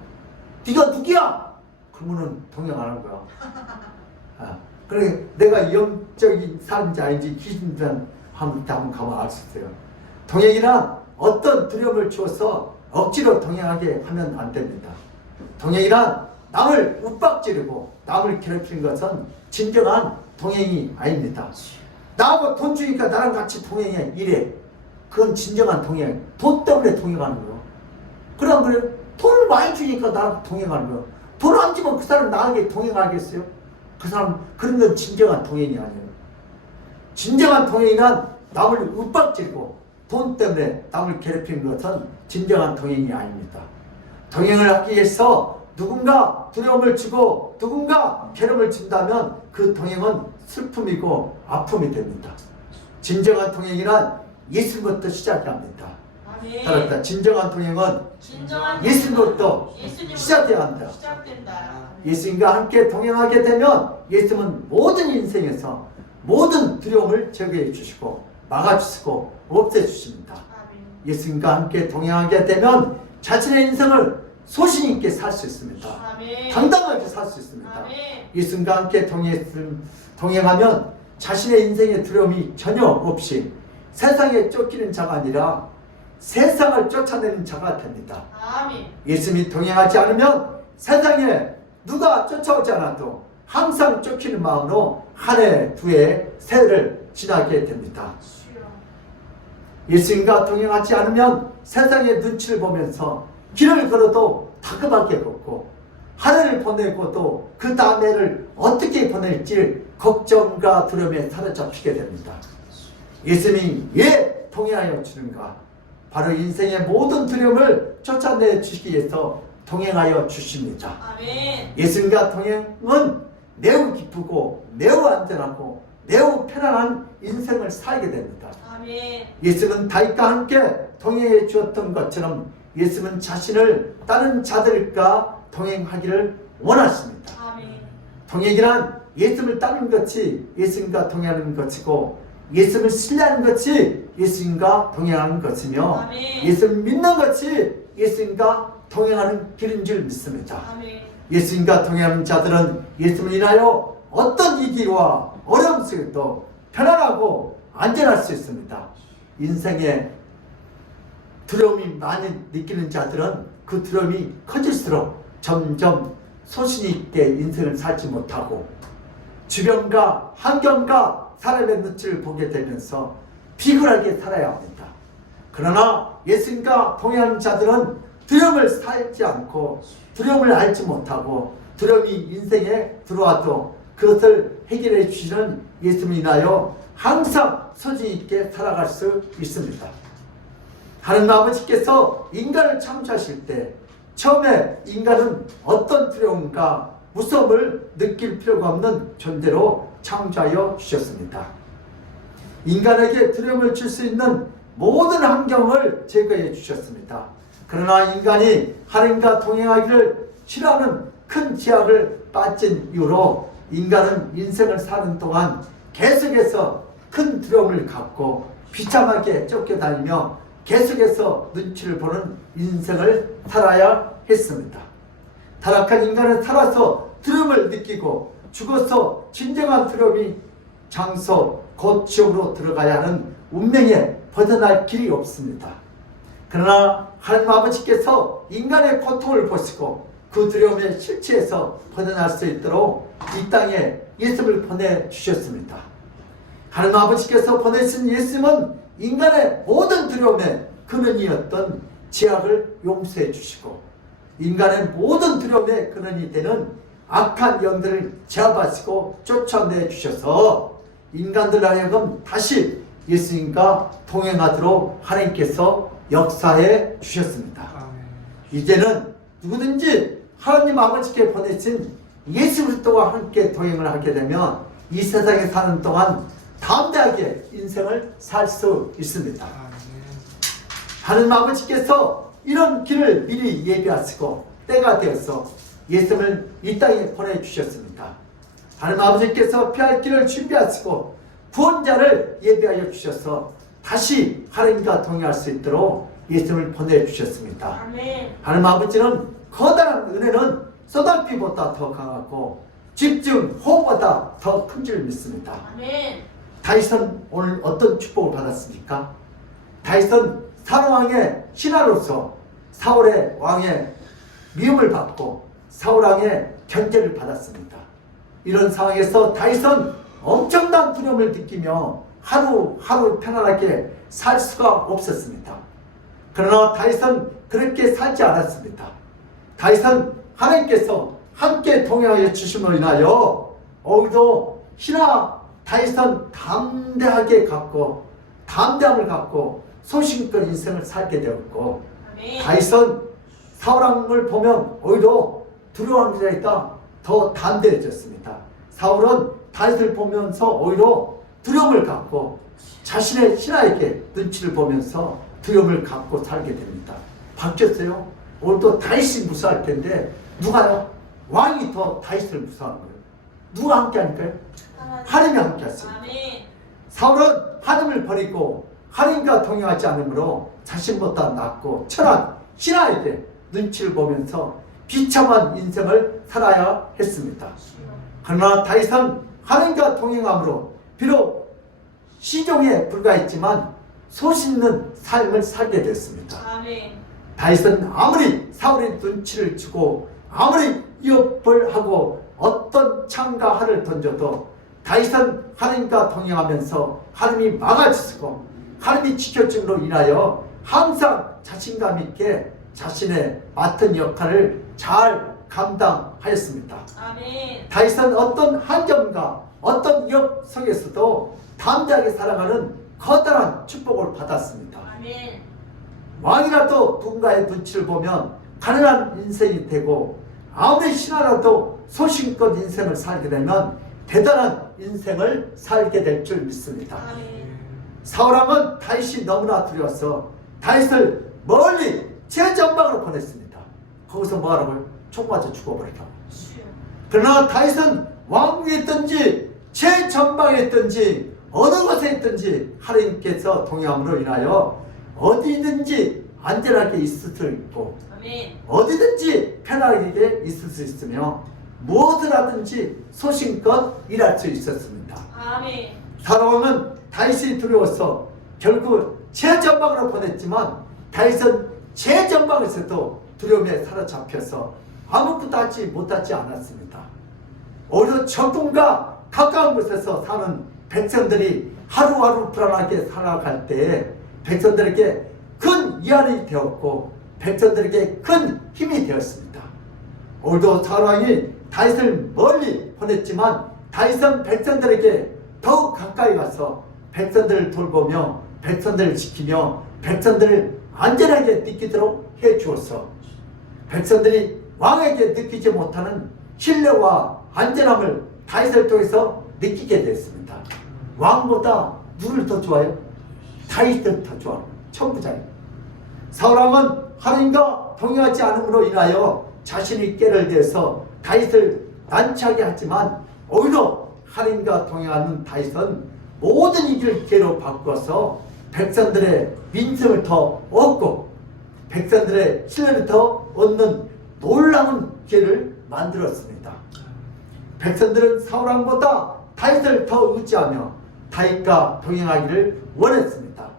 네가 누구야? 그러면은 동행 안 하는 거야. 그래 내가 영적인 사람인지 아닌지 귀신들한테 한번 가면 알 수 있어요. 동행이란 어떤 두려움을 주어서 억지로 동행하게 하면 안 됩니다. 동행이란 남을 윽박지르고 남을 괴롭히는 것은 진정한 동행이 아닙니다. 나하고 돈 주니까 나랑 같이 동행해 이래. 그건 진정한 동행. 돈 때문에 동행하는 거예요. 그럼 그래 돈을 많이 주니까 나랑 동행하는 거예요. 돈 안 주면 그 사람 나에게 동행하겠어요? 그 사람 그런 건 진정한 동행이 아니에요. 진정한 동행이란 남을 윽박지르고 돈 때문에 남을 괴롭히는 것은 진정한 동행이 아닙니다. 동행을 하기 위해서 누군가 두려움을 주고 누군가 괴로움을 준다면 그 동행은 슬픔이고 아픔이 됩니다. 진정한 동행이란 예수님부터 시작합니다. 아멘. 따랐다. 진정한 동행은 진정한 예수님부터 예수님으로부터 시작해야 한다. 시작된다. 예수님과 함께 동행하게 되면 예수님은 모든 인생에서 모든 두려움을 제거해 주시고 막아주시고 없애주십니다. 아멘. 예수님과 함께 동행하게 되면 자신의 인생을 소신 있게 살 수 있습니다. 아멘. 당당하게 살 수 있습니다. 아멘. 예수님과 함께 동행하면 자신의 인생의 두려움이 전혀 없이 세상에 쫓기는 자가 아니라 세상을 쫓아내는 자가 됩니다. 아멘. 예수님이 동행하지 않으면 세상에 누가 쫓아오지 않아도 항상 쫓기는 마음으로 한 해, 두 해, 세 해를 지나게 됩니다. 주여. 예수님과 동행하지 않으면 세상의 눈치를 보면서 길을 걸어도 다급하게 걷고 하늘을 보내고도 그 다음 해를 어떻게 보낼지 걱정과 두려움에 사로잡히게 됩니다. 예수님이 왜 동행하여 주는가? 바로 인생의 모든 두려움을 쫓아내 주시기 위해서 동행하여 주십니다. 아멘. 예수님과 동행은 매우 기쁘고 매우 안전하고 매우 편안한 인생을 살게 됩니다. 아멘. 예수님은 다윗과 함께 동행해 주었던 것처럼 예수님은 자신을 다른 자들과 동행하기를 원하십니다. 아멘. 동행이란 예수님을 따르는 것이 예수님과 동행하는 것이고, 예수님을 신뢰하는 것이 예수님과 동행하는 것이며, 아멘. 예수님을 믿는 것이 예수님과 동행하는 길인 줄 믿습니다. 아멘. 예수님과 동행하는 자들은 예수님을 인하여 어떤 위기와 어려움 속에도 편안하고 안전할 수 있습니다. 인생에 두려움이 많이 느끼는 자들은 그 두려움이 커질수록 점점 소신 있게 인생을 살지 못하고 주변과 환경과 사람의 눈치를 보게 되면서 비굴하게 살아야 합니다. 그러나 예수님과 동행하는 자들은 두려움을 살지 않고 두려움을 알지 못하고 두려움이 인생에 들어와도 그것을 해결해 주시는 예수님을 인하여 항상 소신 있게 살아갈 수 있습니다. 하나님 아버지께서 인간을 창조하실 때 처음에 인간은 어떤 두려움과 무서움을 느낄 필요가 없는 존재로 창조하여 주셨습니다. 인간에게 두려움을 줄 수 있는 모든 환경을 제거해 주셨습니다. 그러나 인간이 하나님과 동행하기를 싫어하는 큰 죄악을 빠진 이후로 인간은 인생을 사는 동안 계속해서 큰 두려움을 갖고 비참하게 쫓겨다니며 계속해서 눈치를 보는 인생을 살아야 했습니다. 타락한 인간은 살아서 두려움을 느끼고 죽어서 진정한 두려움이 장소 곧 지옥으로 들어가야 하는 운명에 벗어날 길이 없습니다. 그러나 하나님 아버지께서 인간의 고통을 보시고 그 두려움의 실체에서 벗어날 수 있도록 이 땅에 예수님을 보내주셨습니다. 하나님 아버지께서 보내신 예수님은 인간의 모든 두려움의 근원이었던 죄악을 용서해 주시고 인간의 모든 두려움의 근원이 되는 악한 영들을 제압하시고 쫓아내 주셔서 인간들 하여금 다시 예수님과 동행하도록 하나님께서 역사해 주셨습니다. 이제는 누구든지 하나님 아버지께 보내신 예수 그리스도와 함께 동행을 하게 되면 이 세상에 사는 동안 담대하게 인생을 살 수 있습니다. 하나님 아버지께서 이런 길을 미리 예비하시고 때가 되어서 예수님을 이 땅에 보내주셨습니다. 하나님 아버지께서 피할 길을 준비하시고 구원자를 예비하여 주셔서 다시 하나님과 동행할 수 있도록 예수님을 보내주셨습니다. 아멘. 하나님 아버지는 거대한 은혜는 쏟아비보다 더 강하고 집중 호흡보다 더 큰 줄 믿습니다. 아멘. 다윗은 오늘 어떤 축복을 받았습니까? 다윗은 사울왕의 신하로서 사울의 왕의 미움을 받고 사울 왕의 견제를 받았습니다. 이런 상황에서 다윗은 엄청난 두려움을 느끼며 하루하루 편안하게 살 수가 없었습니다. 그러나 다윗은 그렇게 살지 않았습니다. 다윗은 하나님께서 함께 동행하여 주심으로 인하여 오히려 신하 다윗은 담대함을 갖고 소신껏 인생을 살게 되었고 아멘. 다윗은 사울왕을 보면 오히려 두려워하는 자이다 더 담대해졌습니다. 사울은 다윗을 보면서 오히려 두려움을 갖고 자신의 신하에게 눈치를 보면서 두려움을 갖고 살게 됩니다. 바뀌었어요. 오늘도 다윗이 무서워할 텐데 누가요? 왕이 더 다윗을 무서워하는 거예요. 누가 함께 하니까요? 하나님이 함께 하십니다. 아멘. 사울은 하나님을 버리고 하나님과 동행하지 않으므로 자신보다 낫고 천한 신하에게 눈치를 보면서 비참한 인생을 살아야 했습니다. 그러나 다윗은 하나님과 동행함으로 비록 시종에 불과했지만 소신 있는 삶을 살게 됐습니다. 아멘. 다윗은 아무리 사울의 눈치를 주고 아무리 위협을 하고 어떤 창과 활을 던져도 다윗은 하나님과 동행하면서 하나님이 막아주시고 하나님이 지켜줌으로 인하여 항상 자신감 있게 자신의 맡은 역할을 잘 감당하였습니다. 아멘. 다윗은 어떤 환경과 어떤 위협 속에서도 담대하게 살아가는 커다란 축복을 받았습니다. 아멘. 왕이라도 누군가의 눈치를 보면 가난한 인생이 되고 아무리 신하라도 소신껏 인생을 살게 되면 대단한 인생을 살게 될 줄 믿습니다. 아멘. 사울왕은 다윗이 너무나 두려워서 다윗을 멀리 제전방으로 보냈습니다. 거기서 뭐하라고요? 총 맞아 죽어버리라고. 주여. 그러나 다윗은 왕궁에 있든지 제전방에 있든지 어느 곳에 있든지 하나님께서 동행함으로 인하여 어디든지 안전하게 있을 수 있고 아멘. 어디든지 편하게 있을 수 있으며 무엇을 하든지 소신껏 일할 수 있었습니다. 아멘. 사람은 다윗이 두려워서 결국 제전방으로 보냈지만 다윗은 제전방에서도 두려움에 사로잡혀서 아무것도 하지 못하지 않았습니다. 오히려 적군과 가까운 곳에서 사는 백성들이 하루하루 불안하게 살아갈 때에 백성들에게 큰 위안이 되었고 백성들에게 큰 힘이 되었습니다. 오늘도 사울왕이 다윗을 멀리 보냈지만 다윗은 백성들에게 더욱 가까이 가서 백성들을 돌보며 백성들을 지키며 백성들을 안전하게 느끼도록 해주어서 백성들이 왕에게 느끼지 못하는 신뢰와 안전함을 다윗을 통해서 느끼게 됐습니다. 왕보다 누굴 더 좋아요? 다윗을 더 좋아요. 천부장이. 사울왕은 하나님과 동행하지 않음으로 인하여 자신이 깨를대서 다윗을 난처하게 하지만 오히려 하나님과 동행하는 다윗은 모든 일을 기회로 바꿔서 백성들의 민심을 더 얻고 백성들의 신뢰를 더 얻는 놀라운 기회를 만들었습니다. 백성들은 사울왕보다 다윗을 더 의지하며 다윗과 동행하기를 원했습니다.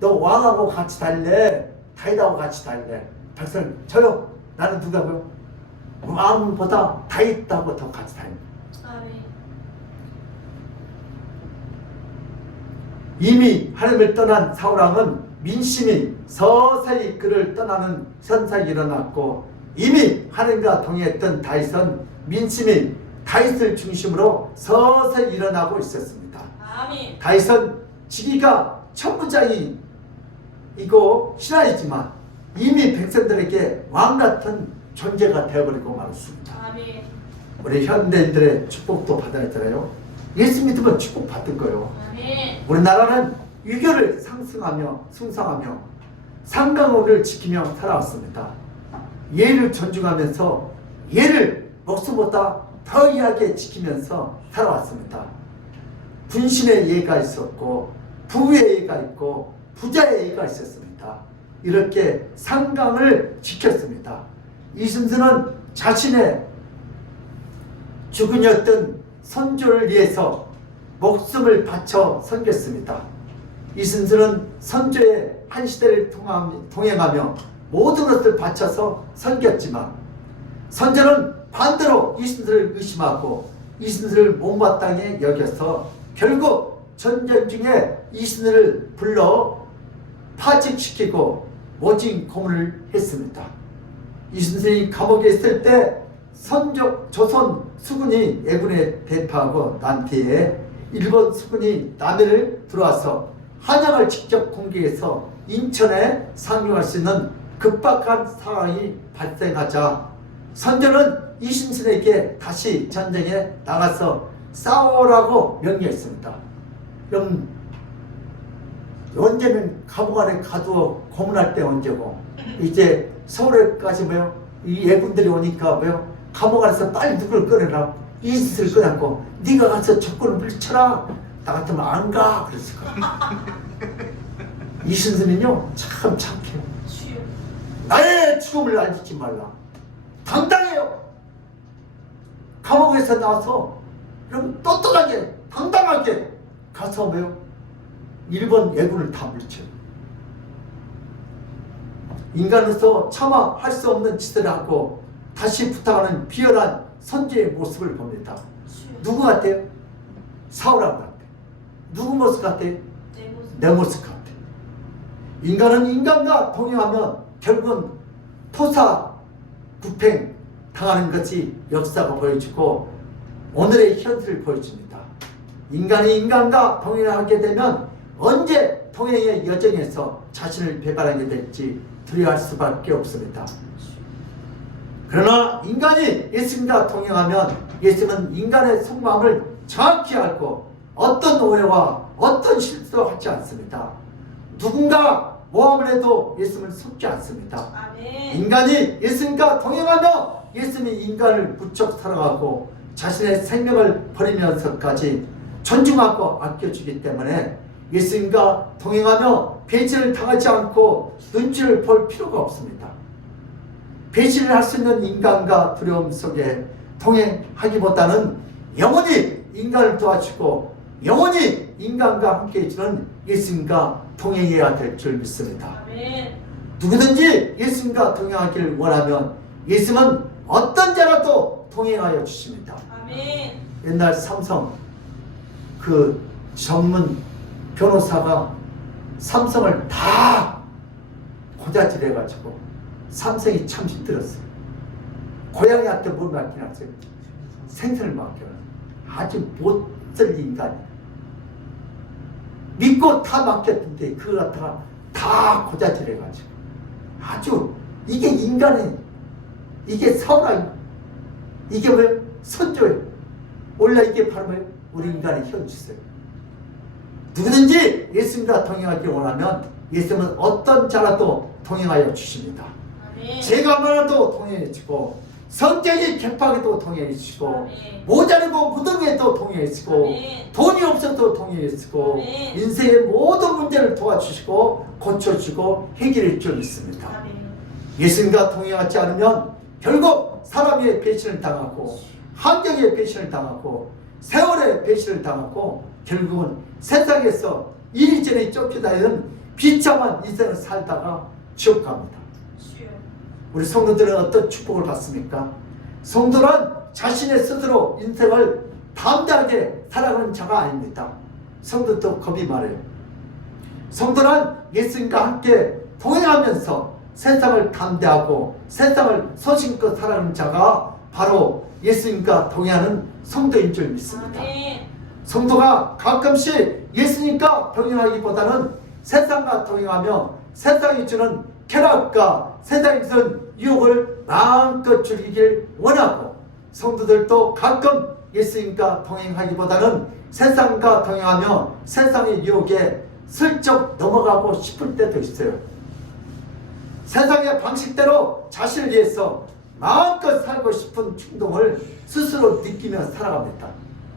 너 왕하고 같이 달래? 다윗하고 같이 달래? 백성 저요. 나는 누가고요? 왕보다 다윗하고 더 같이 달래. 아멘. 이미 하나님을 떠난 사울왕은 민심이 서서히 그를 떠나는 현상이 일어났고 이미 하나님과 동행했던 다윗은 민심이 다윗을 중심으로 서서히 일어나고 있었습니다. 아멘. 다윗은 지기가 천부장이고 신하이지만 이미 백성들에게 왕같은 존재가 되어버리고 말았습니다. 아멘. 우리 현대인들의 축복도 받아야잖아요. 예수 믿으면 축복 받은 거예요. 아멘. 우리나라는 유교를 상승하며 숭상하며 상강호를 지키며 살아왔습니다. 예를 존중하면서 예를 목숨보다 더 귀하게 지키면서 살아왔습니다. 군신의 예가 있었고 부의 예가 있고 부자의 예가 있었습니다. 이렇게 상강을 지켰습니다. 이순신은 자신의 주군이었던 선조를 위해서 목숨을 바쳐 섬겼습니다. 이순신은 선조의 한 시대를 동행하며 모든 것을 바쳐서 섬겼지만 선조는 반대로 이순신을 의심하고 이순신을 못마땅히 여겨서 결국 전쟁 중에 이순신을 불러 파직시키고 모진 고문을 했습니다. 이순신이 감옥에 있을 때 조선 수군이 예군에 대파하고 난 뒤에 일본 수군이 남해를 들어와서 한양을 직접 공격해서 인천에 상륙할 수 있는 급박한 상황이 발생하자 선조는 이순신에게 다시 전쟁에 나가서 싸우라고 명령했습니다. 그럼 언제는 감옥 안에 가두어 고문할 때 언제고 이제 서울에까지 이 예군들이 오니까 감옥 안에서 빨리 누굴 꺼내라 이순신을 꺼내고 네가 가서 적군을 물리쳐라. 나 같으면 안 가 그랬을 거야. 이순신은요 참 착해요. 주여. 나의 죽음을 알리지 말라. 당당해요. 감옥에서 나와서 그럼 떳떳하게 당당하게 가서 일본 예군을 다 물리쳐요. 인간으로서 차마 할 수 없는 짓을 하고 다시 부탁하는 비열한 선지의 모습을 봅니다. 주여. 누구 같아요? 사울왕 같아요. 누구 모습 같아요? 내 모습. 내 모습 같아요. 인간은 인간과 동행하면 결국은 토사구팽 당하는 것이 역사가 보여주고 오늘의 현실을 보여줍니다. 인간이 인간과 동행하게 되면 언제 동행의 여정에서 자신을 배반하게 될지 두려워할 수밖에 없습니다. 그러나 인간이 예수님과 동행하면 예수님은 인간의 속마음을 정확히 알고 어떤 오해와 어떤 실수도 하지 않습니다. 누군가 모함을 해도 예수님을 속지 않습니다. 아멘. 인간이 예수님과 동행하며 예수님이 인간을 부쩍 사랑하고 자신의 생명을 버리면서까지 존중하고 아껴주기 때문에 예수님과 동행하며 배신을 당하지 않고 눈치를 볼 필요가 없습니다. 배신을 할 수 있는 인간과 두려움 속에 동행하기보다는 영원히 인간을 도와주고 영원히 인간과 함께 해주는 예수님과 동행해야 될 줄 믿습니다. 아멘. 누구든지 예수님과 동행하기를 원하면 예수님은 어떤 자라도 동행하여 주십니다. 아멘. 옛날 삼성 그 전문 변호사가 삼성을 다 고자질 해가지고 삼성이 참 힘들었어요. 고양이한테 뭘 맡겨놨어요? 생선을 맡겨놨어요. 아주 못쓸 인간이 믿고 다 맡겼는데 그거 갖다가 다 고자질 해가지고 아주 이게 인간의 이게 사우라 이게 뭐예요? 선조예요. 원래 이게 바로 뭐예요? 우리 인간의 현주세요. 누구든지 예수님과 동행하기 원하면 예수님은 어떤 자라도 동행하여 주십니다. 아멘. 죄가 많아도 동행해 주고 성격이 개팍해도 동행해 주시고 아멘. 모자르고 무덤에도 동행해 주시고 아멘. 돈이 없어도 동행해 주시고 아멘. 인생의 모든 문제를 도와주시고 고쳐주고 해결해 줄 믿습니다. 아멘. 예수님과 동행하지 않으면 결국 사람의 배신을 당하고 환경의 배신을 당하고 세월의 배신을 당하고 결국은 세상에서 이리저리 쫓겨다니는 비참한 인생을 살다가 지옥 갑니다. 주여. 우리 성도들은 어떤 축복을 받습니까? 성도는 자신의 스스로 인생을 담대하게 살아가는 자가 아닙니다. 성도도 겁이 많아요. 성도는 예수님과 함께 동행하면서 세상을 담대하고 세상을 소신껏 살아가는 자가 바로 예수님과 동행하는 성도인 줄 믿습니다. 아멘. 성도가 가끔씩 예수님과 동행하기보다는 세상과 동행하며 세상이 주는 쾌락과 세상이 주는 유혹을 마음껏 즐기길 원하고 성도들도 가끔 예수님과 동행하기보다는 세상과 동행하며 세상의 유혹에 슬쩍 넘어가고 싶을 때도 있어요. 세상의 방식대로 자신을 위해서 마음껏 살고 싶은 충동을 스스로 느끼며 살아갑니다.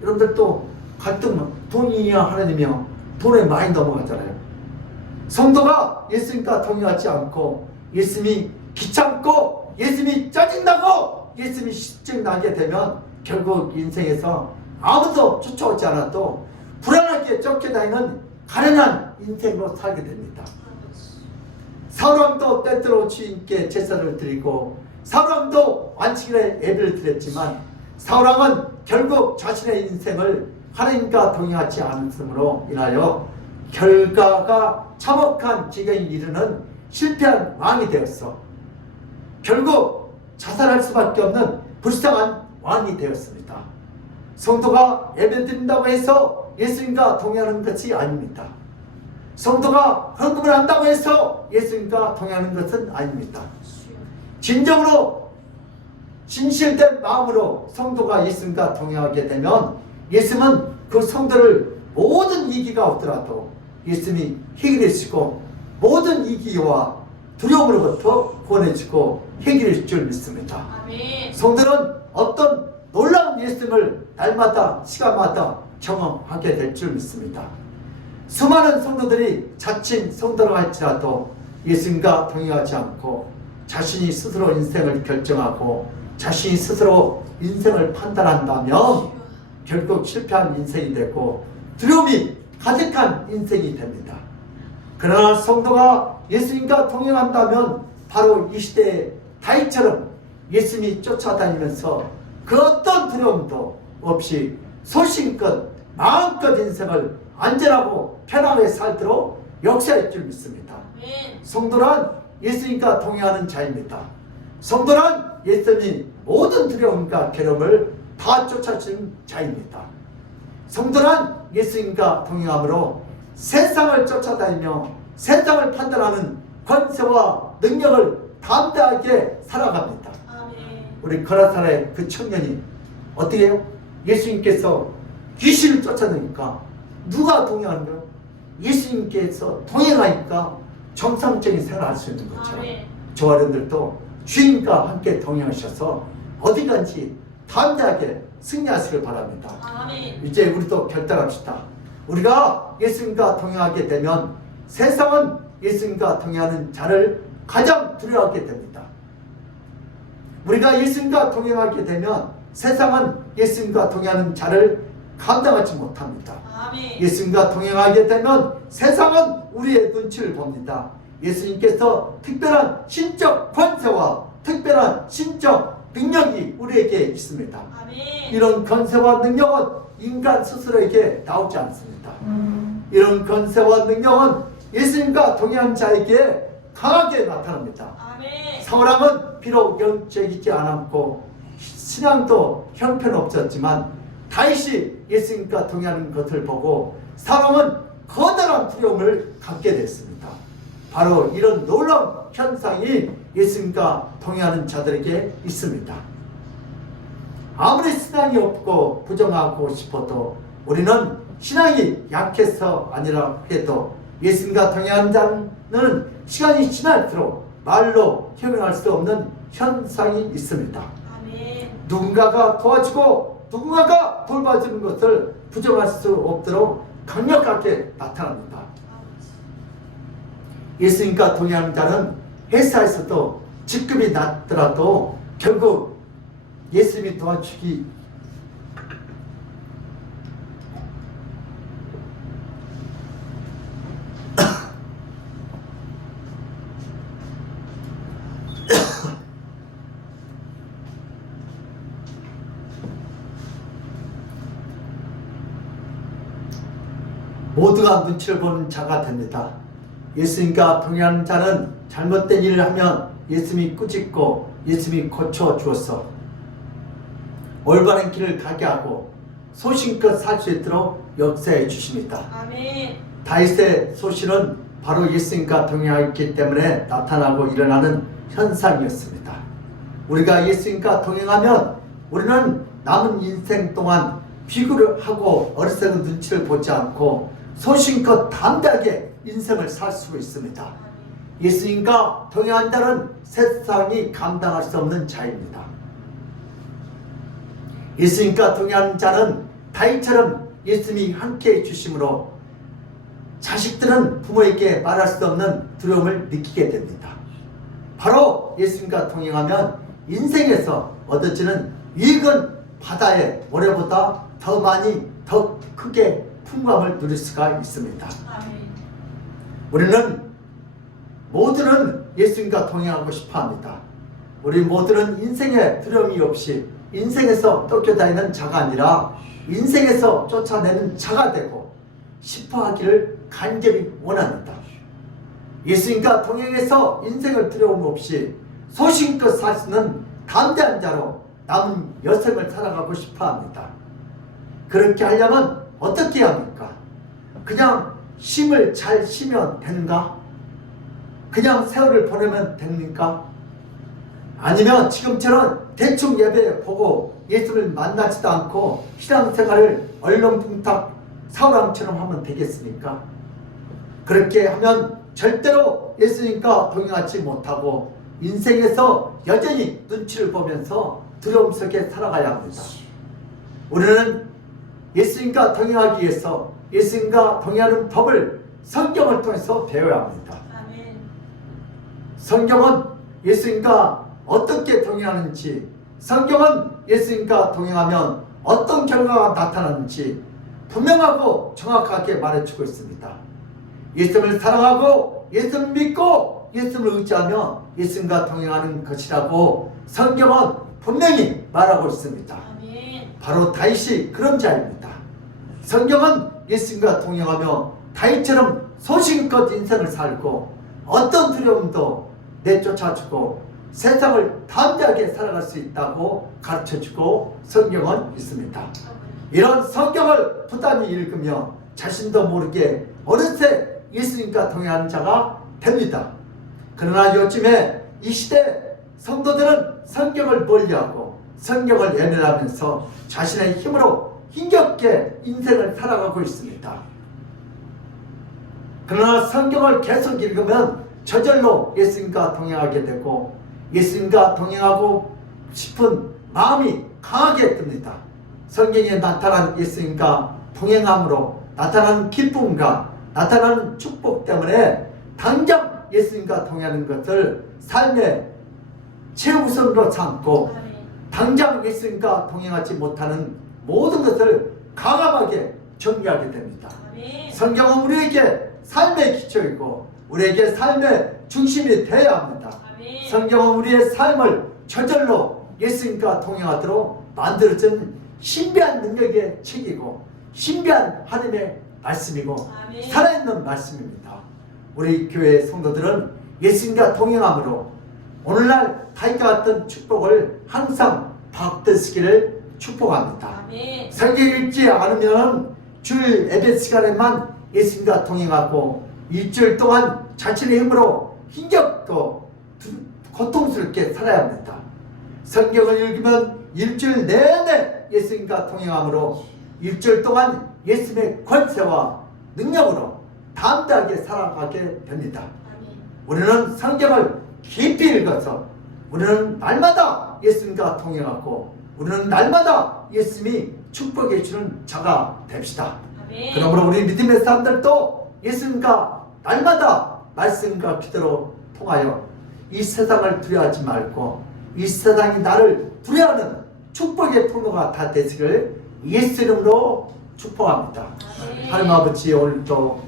여러분들도 갈등, 돈이냐 하나님이며 돈에 많이 넘어가잖아요. 성도가 예수님과 동행하지 않고 예수님이 귀찮고 예수님이 짜증나고 예수님이 실증나게 되면 결국 인생에서 아무도 쫓아오지 않아도 불안하게 쫓겨다니는 가련한 인생으로 살게 됩니다. 사울왕도 때때로 주님께 제사를 드리고 사울왕도 안식일에 예배를 드렸지만 사울왕은 결국 자신의 인생을 하나님과 동행하지 않음으로 인하여 결과가 참혹한 지경에 이르는 실패한 왕이 되었어. 결국 자살할 수밖에 없는 불쌍한 왕이 되었습니다. 성도가 예배 드린다고 해서 예수님과 동행하는 것이 아닙니다. 성도가 헌금을 한다고 해서 예수님과 동행하는 것은 아닙니다. 진정으로 진실된 마음으로 성도가 예수님과 동행하게 되면 예수님은 그 성도를 모든 위기가 없더라도 예수님이 해결해 주시고 모든 위기와 두려움으로부터 구원해주고 해결해 줄 믿습니다. 아멘. 성도는 어떤 놀라운 예수님을 날마다 시간마다 경험하게 될 줄 믿습니다. 수많은 성도들이 자칭 성도라고 할지라도 예수님과 동행하지 않고 자신이 스스로 인생을 결정하고 자신이 스스로 인생을 판단한다면 결국 실패한 인생이 되고 두려움이 가득한 인생이 됩니다. 그러나 성도가 예수님과 동행한다면 바로 이 시대의 다윗처럼 예수님이 쫓아다니면서 그 어떤 두려움도 없이 소신껏 마음껏 인생을 안전하고 편하게 살도록 역사할 줄 믿습니다. 아멘. 성도란 예수님과 동행하는 자입니다. 성도란 예수님이 모든 두려움과 괴로움을 다 쫓아주는 자입니다. 성도란 예수님과 동행함으로 세상을 쫓아다니며 세상을 판단하는 권세와 능력을 담대하게 살아갑니다. 아멘. 우리 거라사의 그 청년이 어떻게 해요? 예수님께서 귀신을 쫓아내니까 누가 동행하는 거예요? 예수님께서 동행하니까 정상적인 생활할 수 있는 것처럼 아멘. 저와 여러분들도 주님과 함께 동행하셔서 어디 간지 담대하게 승리하시길 바랍니다. 아멘. 이제 우리도 결단합시다. 우리가 예수님과 동행하게 되면 세상은 예수님과 동행하는 자를 가장 두려워하게 됩니다. 우리가 예수님과 동행하게 되면 세상은 예수님과 동행하는 자를 감당하지 못합니다. 아멘. 예수님과 동행하게 되면 세상은 우리의 눈치를 봅니다. 예수님께서 특별한 신적 권세와 특별한 신적 능력이 우리에게 있습니다. 아멘. 이런 권세와 능력은 인간 스스로에게 나오지 않습니다. 이런 권세와 능력은 예수님과 동행한 자에게 강하게 나타납니다. 아멘. 사람은 비록 영적이지 않았고 신앙도 형편없었지만 다윗이 예수님과 동행하는 것을 보고 사람은 커다란 두려움을 갖게 됐습니다. 바로 이런 놀라운 현상이 예수님과 동행하는 자들에게 있습니다. 아무리 신앙이 없고 부정하고 싶어도 우리는 신앙이 약해서 아니라 해도 예수님과 동행하는 자는 시간이 지날수록 말로 표현할 수 없는 현상이 있습니다. 아멘. 누군가가 도와주고 누군가가 돌봐주는 것을 부정할 수 없도록 강력하게 나타납니다. 예수님과 동행하는 자는 회사에서도 직급이 낮더라도 결국 예수님이 도와주기 모두가 눈치를 보는 자가 됩니다. 예수님과 동행하는 자는 잘못된 일을 하면 예수님이 꾸짖고 예수님이 고쳐주었어 올바른 길을 가게 하고 소신껏 살 수 있도록 역사해 주십니다. 아멘. 다윗의 소신은 바로 예수님과 동행하기 때문에 나타나고 일어나는 현상이었습니다. 우리가 예수님과 동행하면 우리는 남은 인생 동안 비굴을 하고 어리석은 눈치를 보지 않고 소신껏 담대하게 인생을 살 수 있습니다. 예수님과 동행한 자는 세상이 감당할 수 없는 자입니다. 예수님과 동행하는 자는 다윗처럼 예수님이 함께해 주심으로 자식들은 부모에게 말할 수 없는 두려움을 느끼게 됩니다. 바로 예수님과 동행하면 인생에서 얻어지는 이익은 바다의 모래보다 더 많이 더 크게 풍광을 누릴 수가 있습니다. 아멘. 우리는 모두는 예수님과 동행하고 싶어합니다. 우리 모두는 인생에 두려움이 없이 인생에서 쫓겨다니는 자가 아니라 인생에서 쫓아내는 자가 되고 싶어하기를 간절히 원합니다. 예수님과 동행해서 인생을 두려움 없이 소신껏 살 수 있는 담대한 자로 남은 여생을 살아가고 싶어합니다. 그렇게 하려면 어떻게 해야 합니까? 그냥 심을 잘 쉬면 되는가? 그냥 세월을 보내면 됩니까? 아니면 지금처럼 대충 예배 보고 예수를 만나지도 않고 신앙생활을 얼렁뚱땅 사울왕처럼 하면 되겠습니까? 그렇게 하면 절대로 예수님과 동행하지 못하고 인생에서 여전히 눈치를 보면서 두려움 속에 살아가야 합니다. 우리는 예수님과 동행하기 위해서 예수님과 동행하는 법을 성경을 통해서 배워야 합니다. 아멘. 성경은 예수님과 어떻게 동행하는지, 성경은 예수님과 동행하면 어떤 결과가 나타나는지 분명하고 정확하게 말해주고 있습니다. 예수님을 사랑하고 예수님을 믿고 예수님을 의지하며 예수님과 동행하는 것이라고 성경은 분명히 말하고 있습니다. 아멘. 바로 다윗이 그런 자입니다. 성경은 예수님과 동행하며 다윗처럼 소신껏 인생을 살고 어떤 두려움도 내쫓아주고 세상을 담대하게 살아갈 수 있다고 가르쳐주고 성경은 있습니다. 이런 성경을 부단히 읽으며 자신도 모르게 어느새 예수님과 동행하는 자가 됩니다. 그러나 요즘에 이 시대 성도들은 성경을 멀리하고 성경을 외면하면서 자신의 힘으로 힘겹게 인생을 살아가고 있습니다. 그러나 성경을 계속 읽으면 저절로 예수님과 동행하게 되고 예수님과 동행하고 싶은 마음이 강하게 듭니다. 성경에 나타난 예수님과 동행함으로 나타나는 기쁨과 나타나는 축복 때문에 당장 예수님과 동행하는 것을 삶의 최우선으로 삼고 아멘. 당장 예수님과 동행하지 못하는 모든 것을 강함하게 정리하게 됩니다. 아멘. 성경은 우리에게 삶의 기초이고 우리에게 삶의 중심이 되어야 합니다. 아멘. 성경은 우리의 삶을 저절로 예수님과 동행하도록 만들어진 신비한 능력의 책이고 신비한 하나님의 말씀이고 아멘. 살아있는 말씀입니다. 우리 교회 성도들은 예수님과 동행함으로 오늘날 다윗과 같은 축복을 항상 받으시기를 축복합니다. 아멘. 성경 읽지 않으면 주일 예배 시간에만 예수님과 동행하고 일주일 동안 자신의 힘으로 힘겹고 고통스럽게 살아야 합니다. 성경을 읽으면 일주일 내내 예수님과 동행함으로 일주일 동안 예수님의 권세와 능력으로 담대하게 살아가게 됩니다. 아멘. 우리는 성경을 깊이 읽어서 우리는 날마다 예수님과 동행하고 우리는 날마다 예수님이 축복해 주는 자가 됩시다. 아멘. 그러므로 우리 믿음의 사람들도 예수님과 날마다 말씀과 기도로 통하여 이 세상을 두려워하지 말고 이 세상이 나를 두려워하는 축복의 통로가 다 되시기를 예수 이름으로 축복합니다. 아멘. 하나님 아버지, 오늘도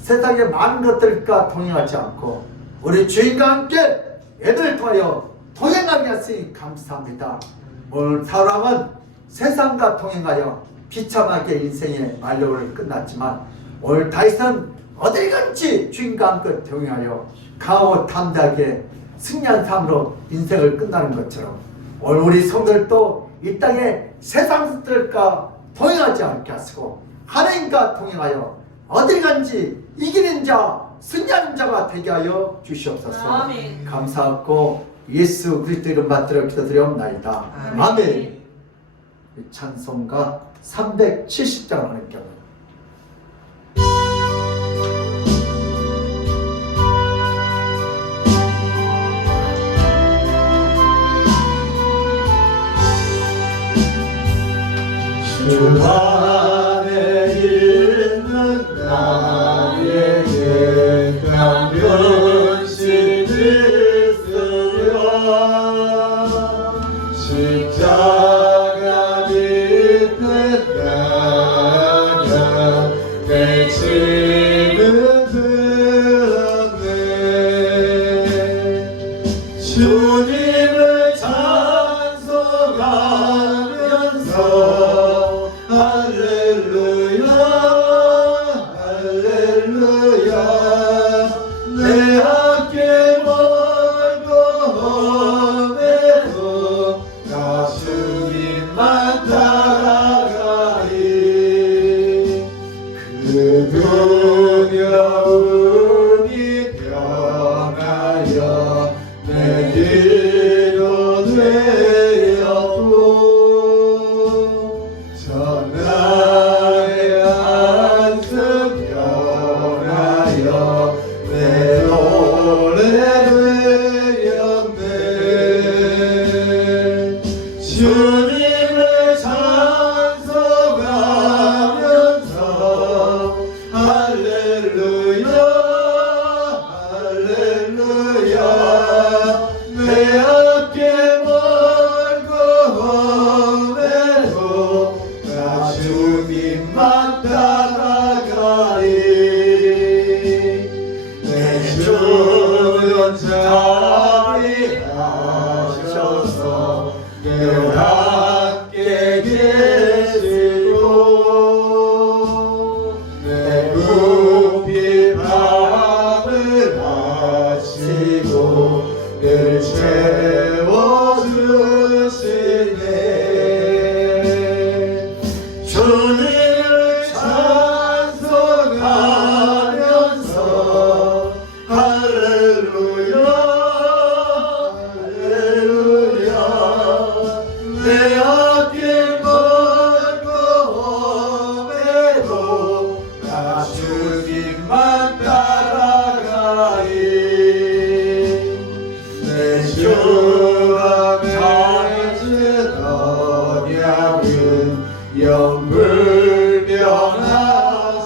세상의 많은 것들과 동행하지 않고 우리 주인과 함께 예배를 통하여 동행하게 하시니 감사합니다. 오늘 사람은 세상과 동행하여 비참하게 인생의 만료를 끝났지만 오늘 다윗은 어딜 간지 주인과 함께 동행하여 강하고 담대하게 승리한 삶으로 인생을 끝나는 것처럼 오늘 우리 성도들도 이 땅에 세상 것들과 동행하지 않게 하시고 하나님과 동행하여 어딜 간지 이기는 자, 승리하는 자가 되게 하여 주시옵소서. 아멘. 감사하고 예수 그리스도 이름 받들어 기도드리옵나이다. 아멘. 아멘. 찬송가 370장 하나님께 주 안에 있는 나에게 강변신 있으며 십자가 밑에 나가 내 짐을 들었네. 주님을 찬송하면서 할렐루야 할렐루야 내 함께 멀고 험해도 나 주님만 따라가리. 그 두려움이 변하여 내 뒤로 되었고 전하의 한숨 변하여 내 노래 되었네. 주님을 찬송하면서 할렐루야 할렐루야 내 함께 멀고 험해도 나 주님만 따라가리. 내 주는 자비하셔서 늘 함께 계시고 내 부피 밤을 하시고 늘 채워주시네. 주님을 찬송하면서 할렐루야 할렐루야 내 앞길 멀고 험해도 나 주님만 따라가리.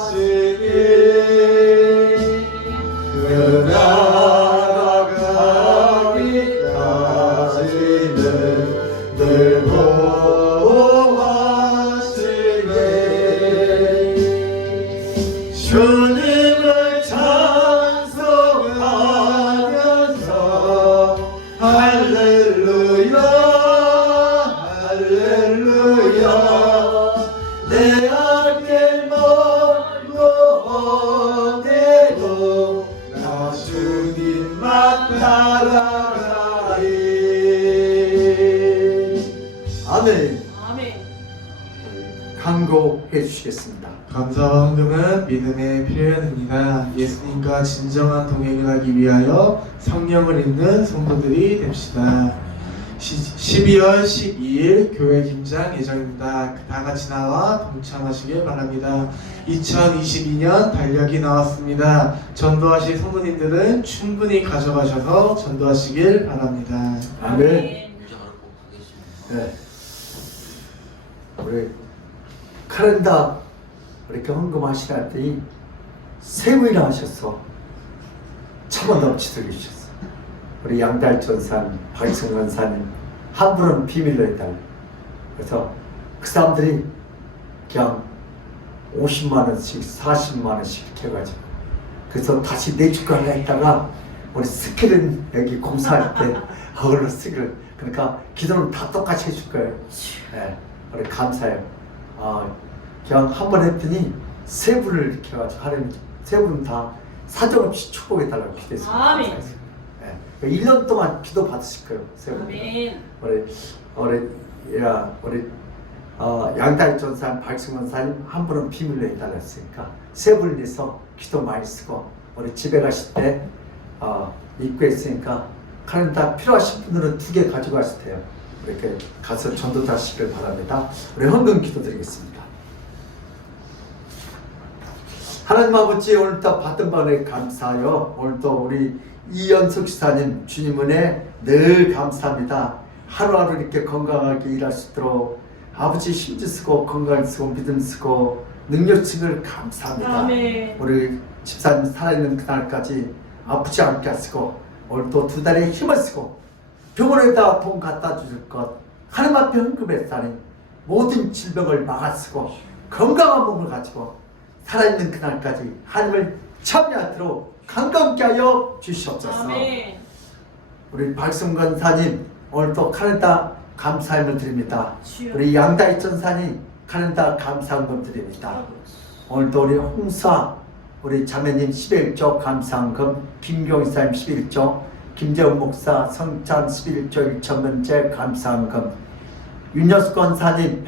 영불변하시니 그 나라 가기까지는 늘 보호하시네 주님을 찬송하면서 할렐루야 할렐루야 내 앞길 멀고대도 나 주님만 따라가리 아멘. 아멘. 강구해 주시겠습니다. 감사와 헌금은 믿음의 표현입니다. 예수님과 진정한 동행을 하기 위하여 성령을 입는 성도들이 됩시다. 12월 12일 교회 김장 예정입니다. 다 같이 나와 동참하시길 바랍니다. 2022년 달력이 나왔습니다. 전도하실 성도님들은 충분히 가져가셔서 전도하시길 바랍니다. 아멘. 문장을 꼭 하겠습니다. 네. 우리 카렌다 이렇게 헌금하시라 했더니 세 분이나 하셔서 차고 넘치도록 해주셨어. 우리 양달 전사님, 박승원 사님 한 분은 비밀로 해달라. 그래서 그 사람들이 그냥 50만 원씩 40만 원씩 이렇게 해가지고 그래서 다시 내줄까 하려 했다가 우리 스킬은 여기 공사할 때 그걸로 쓰기를 그러니까 기도는 다 똑같이 해줄 거예요. 네, 우리 감사해요. 그냥 한 번 했더니 세 분을 이렇게 해가지고 하나님 세 분 다 사정없이 축복해달라고 기도했어요. 아멘. 네, 1년 동안 기도 받으실 거예요. 세 분. 아멘. 우리 양다리 전사님, 박승원 사님 한 분은 비밀로 해달라 했으니까 세 분을 위해서 기도 많이 쓰고 우리 집에 가실 때 입구에 있으니까 카렌다 필요하신 분들은 2개 가지고 가셔도 돼요. 이렇게 가서 전도 하시길 바랍니다. 우리 헌금 기도드리겠습니다. 하나님 아버지 오늘도 받은 바에 감사하여 오늘도 우리 이연숙 지사님 주님 은혜 늘 감사합니다. 하루하루 이렇게 건강하게 일할 수 있도록 아버지 힘 주시고 건강 쓰고 믿음 쓰고 능력 주시길 감사합니다. 아멘. 우리 집사님 살아있는 그날까지 아프지 않게 하시고 오늘도 2달에 힘을 쓰고 병원에다 돈 갖다 주실 것 하나님 앞에 헌금했다니 모든 질병을 막아쓰고 건강한 몸을 가지고 살아있는 그날까지 하나님을 참여하도록 강건케 하여 주시옵소서. 아멘. 우리 박승건 사님 오늘도 카렌다 감사함을 드립니다. 주여. 우리 양다희 전사님 카렌다 감사함을 드립니다. 오늘도 우리 홍사 우리 자매님 11조 감사한금, 김경사님 11조, 김재훈 목사 성찬 11조 1천번째 감사한금, 윤여수 권사님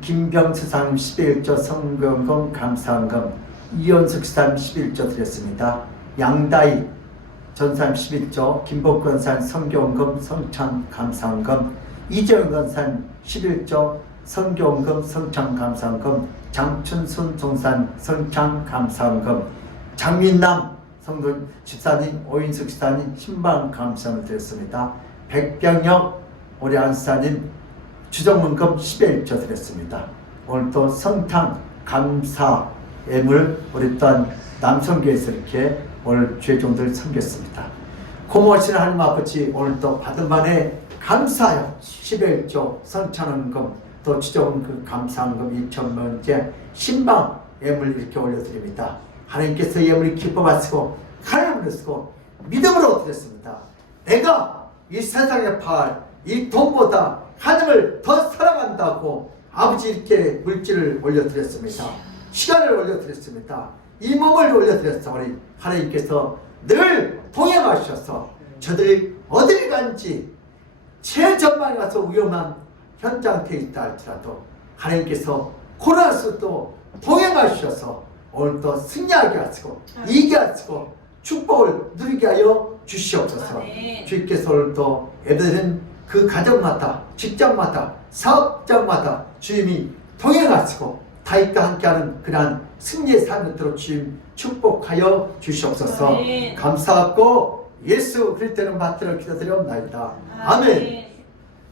김병수사님 11조 성경금 감사한금, 이연숙 사님 11조 드렸습니다. 양다희 전사님 11조, 김복권 권사님 성경금 성찬 감사한금, 이재훈 권사님 11조 성경금 성찬 감사한금, 장춘순 종산 성찬 감사한금, 장민남 성도 집사님, 오인숙 집사님 신방 감사를 드렸습니다. 백병혁 우리 안사님 주정문금 11조 드렸습니다. 오늘도 성탄 감사 예물 우리 또한 남성교회에서 이렇게 오늘 죄종들 섬겼습니다. 고마우신 하나님 아버지 오늘도 받은 반에 감사하여 11조 성찬원금 또 주정문금 감사원금 2천번째 신방 예물 이렇게 올려드립니다. 하나님께서 예물이 기뻐하시고 하나님을 쓰고 믿음으로 드렸습니다. 내가 이 세상에 팔 이 돈보다 하나님을 더 사랑한다고 아버지 이렇게 물질을 올려드렸습니다. 시간을 올려드렸습니다. 이 몸을 올려드렸어. 우리 하나님께서 늘 동행하셔서 저들이 어디를 간지 최전방에 가서 위험한 현장에 있다 할지라도 하나님께서 코로나 수도 동행하셔서 오늘도 승리하게 하시고 이기게 하시고 축복을 누리게 하여 주시옵소서. 아멘. 주님께서 오늘도 애들은 그 가정마다 직장마다 사업장마다 주님이 동행하시고 다윗과 함께하는 그러한 승리의 삶으로 주님 축복하여 주시옵소서. 아멘. 감사하고 예수 그리스도는 받들어 기도드리옵나이다. 아멘.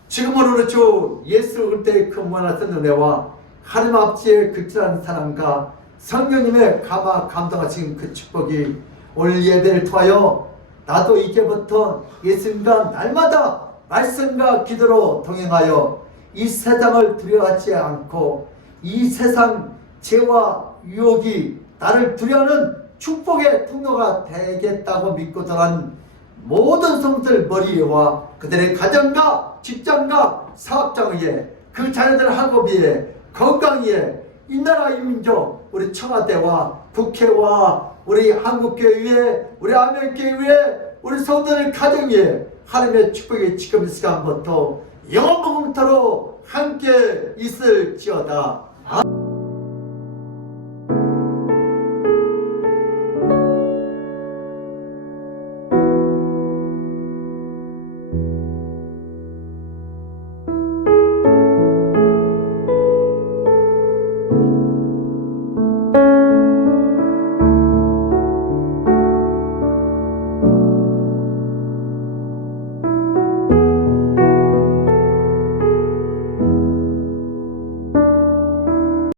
지금으로 주 예수 그리스도의 그 무한한 은혜와 하나님 아버지의 극진한 사랑과 성령님의 감동하신 그 축복이 오늘 예배를 통하여 나도 이제부터 예수님과 날마다 말씀과 기도로 동행하여 이 세상을 두려워하지 않고 이 세상 죄와 유혹이 나를 두려워하는 축복의 통로가 되겠다고 믿고 떠난 모든 성도들 머리와 그들의 가정과 직장과 사업장 위에 그 자녀들 학업 위에 건강 위에 이 나라 이 민족 우리 청와대와 국회와 우리 한국교회 위에 우리 아멘교회 위에 우리 성도들 가정 위에 하나님의 축복이 지금 이 시간부터 영원토록 함께 있을지어다.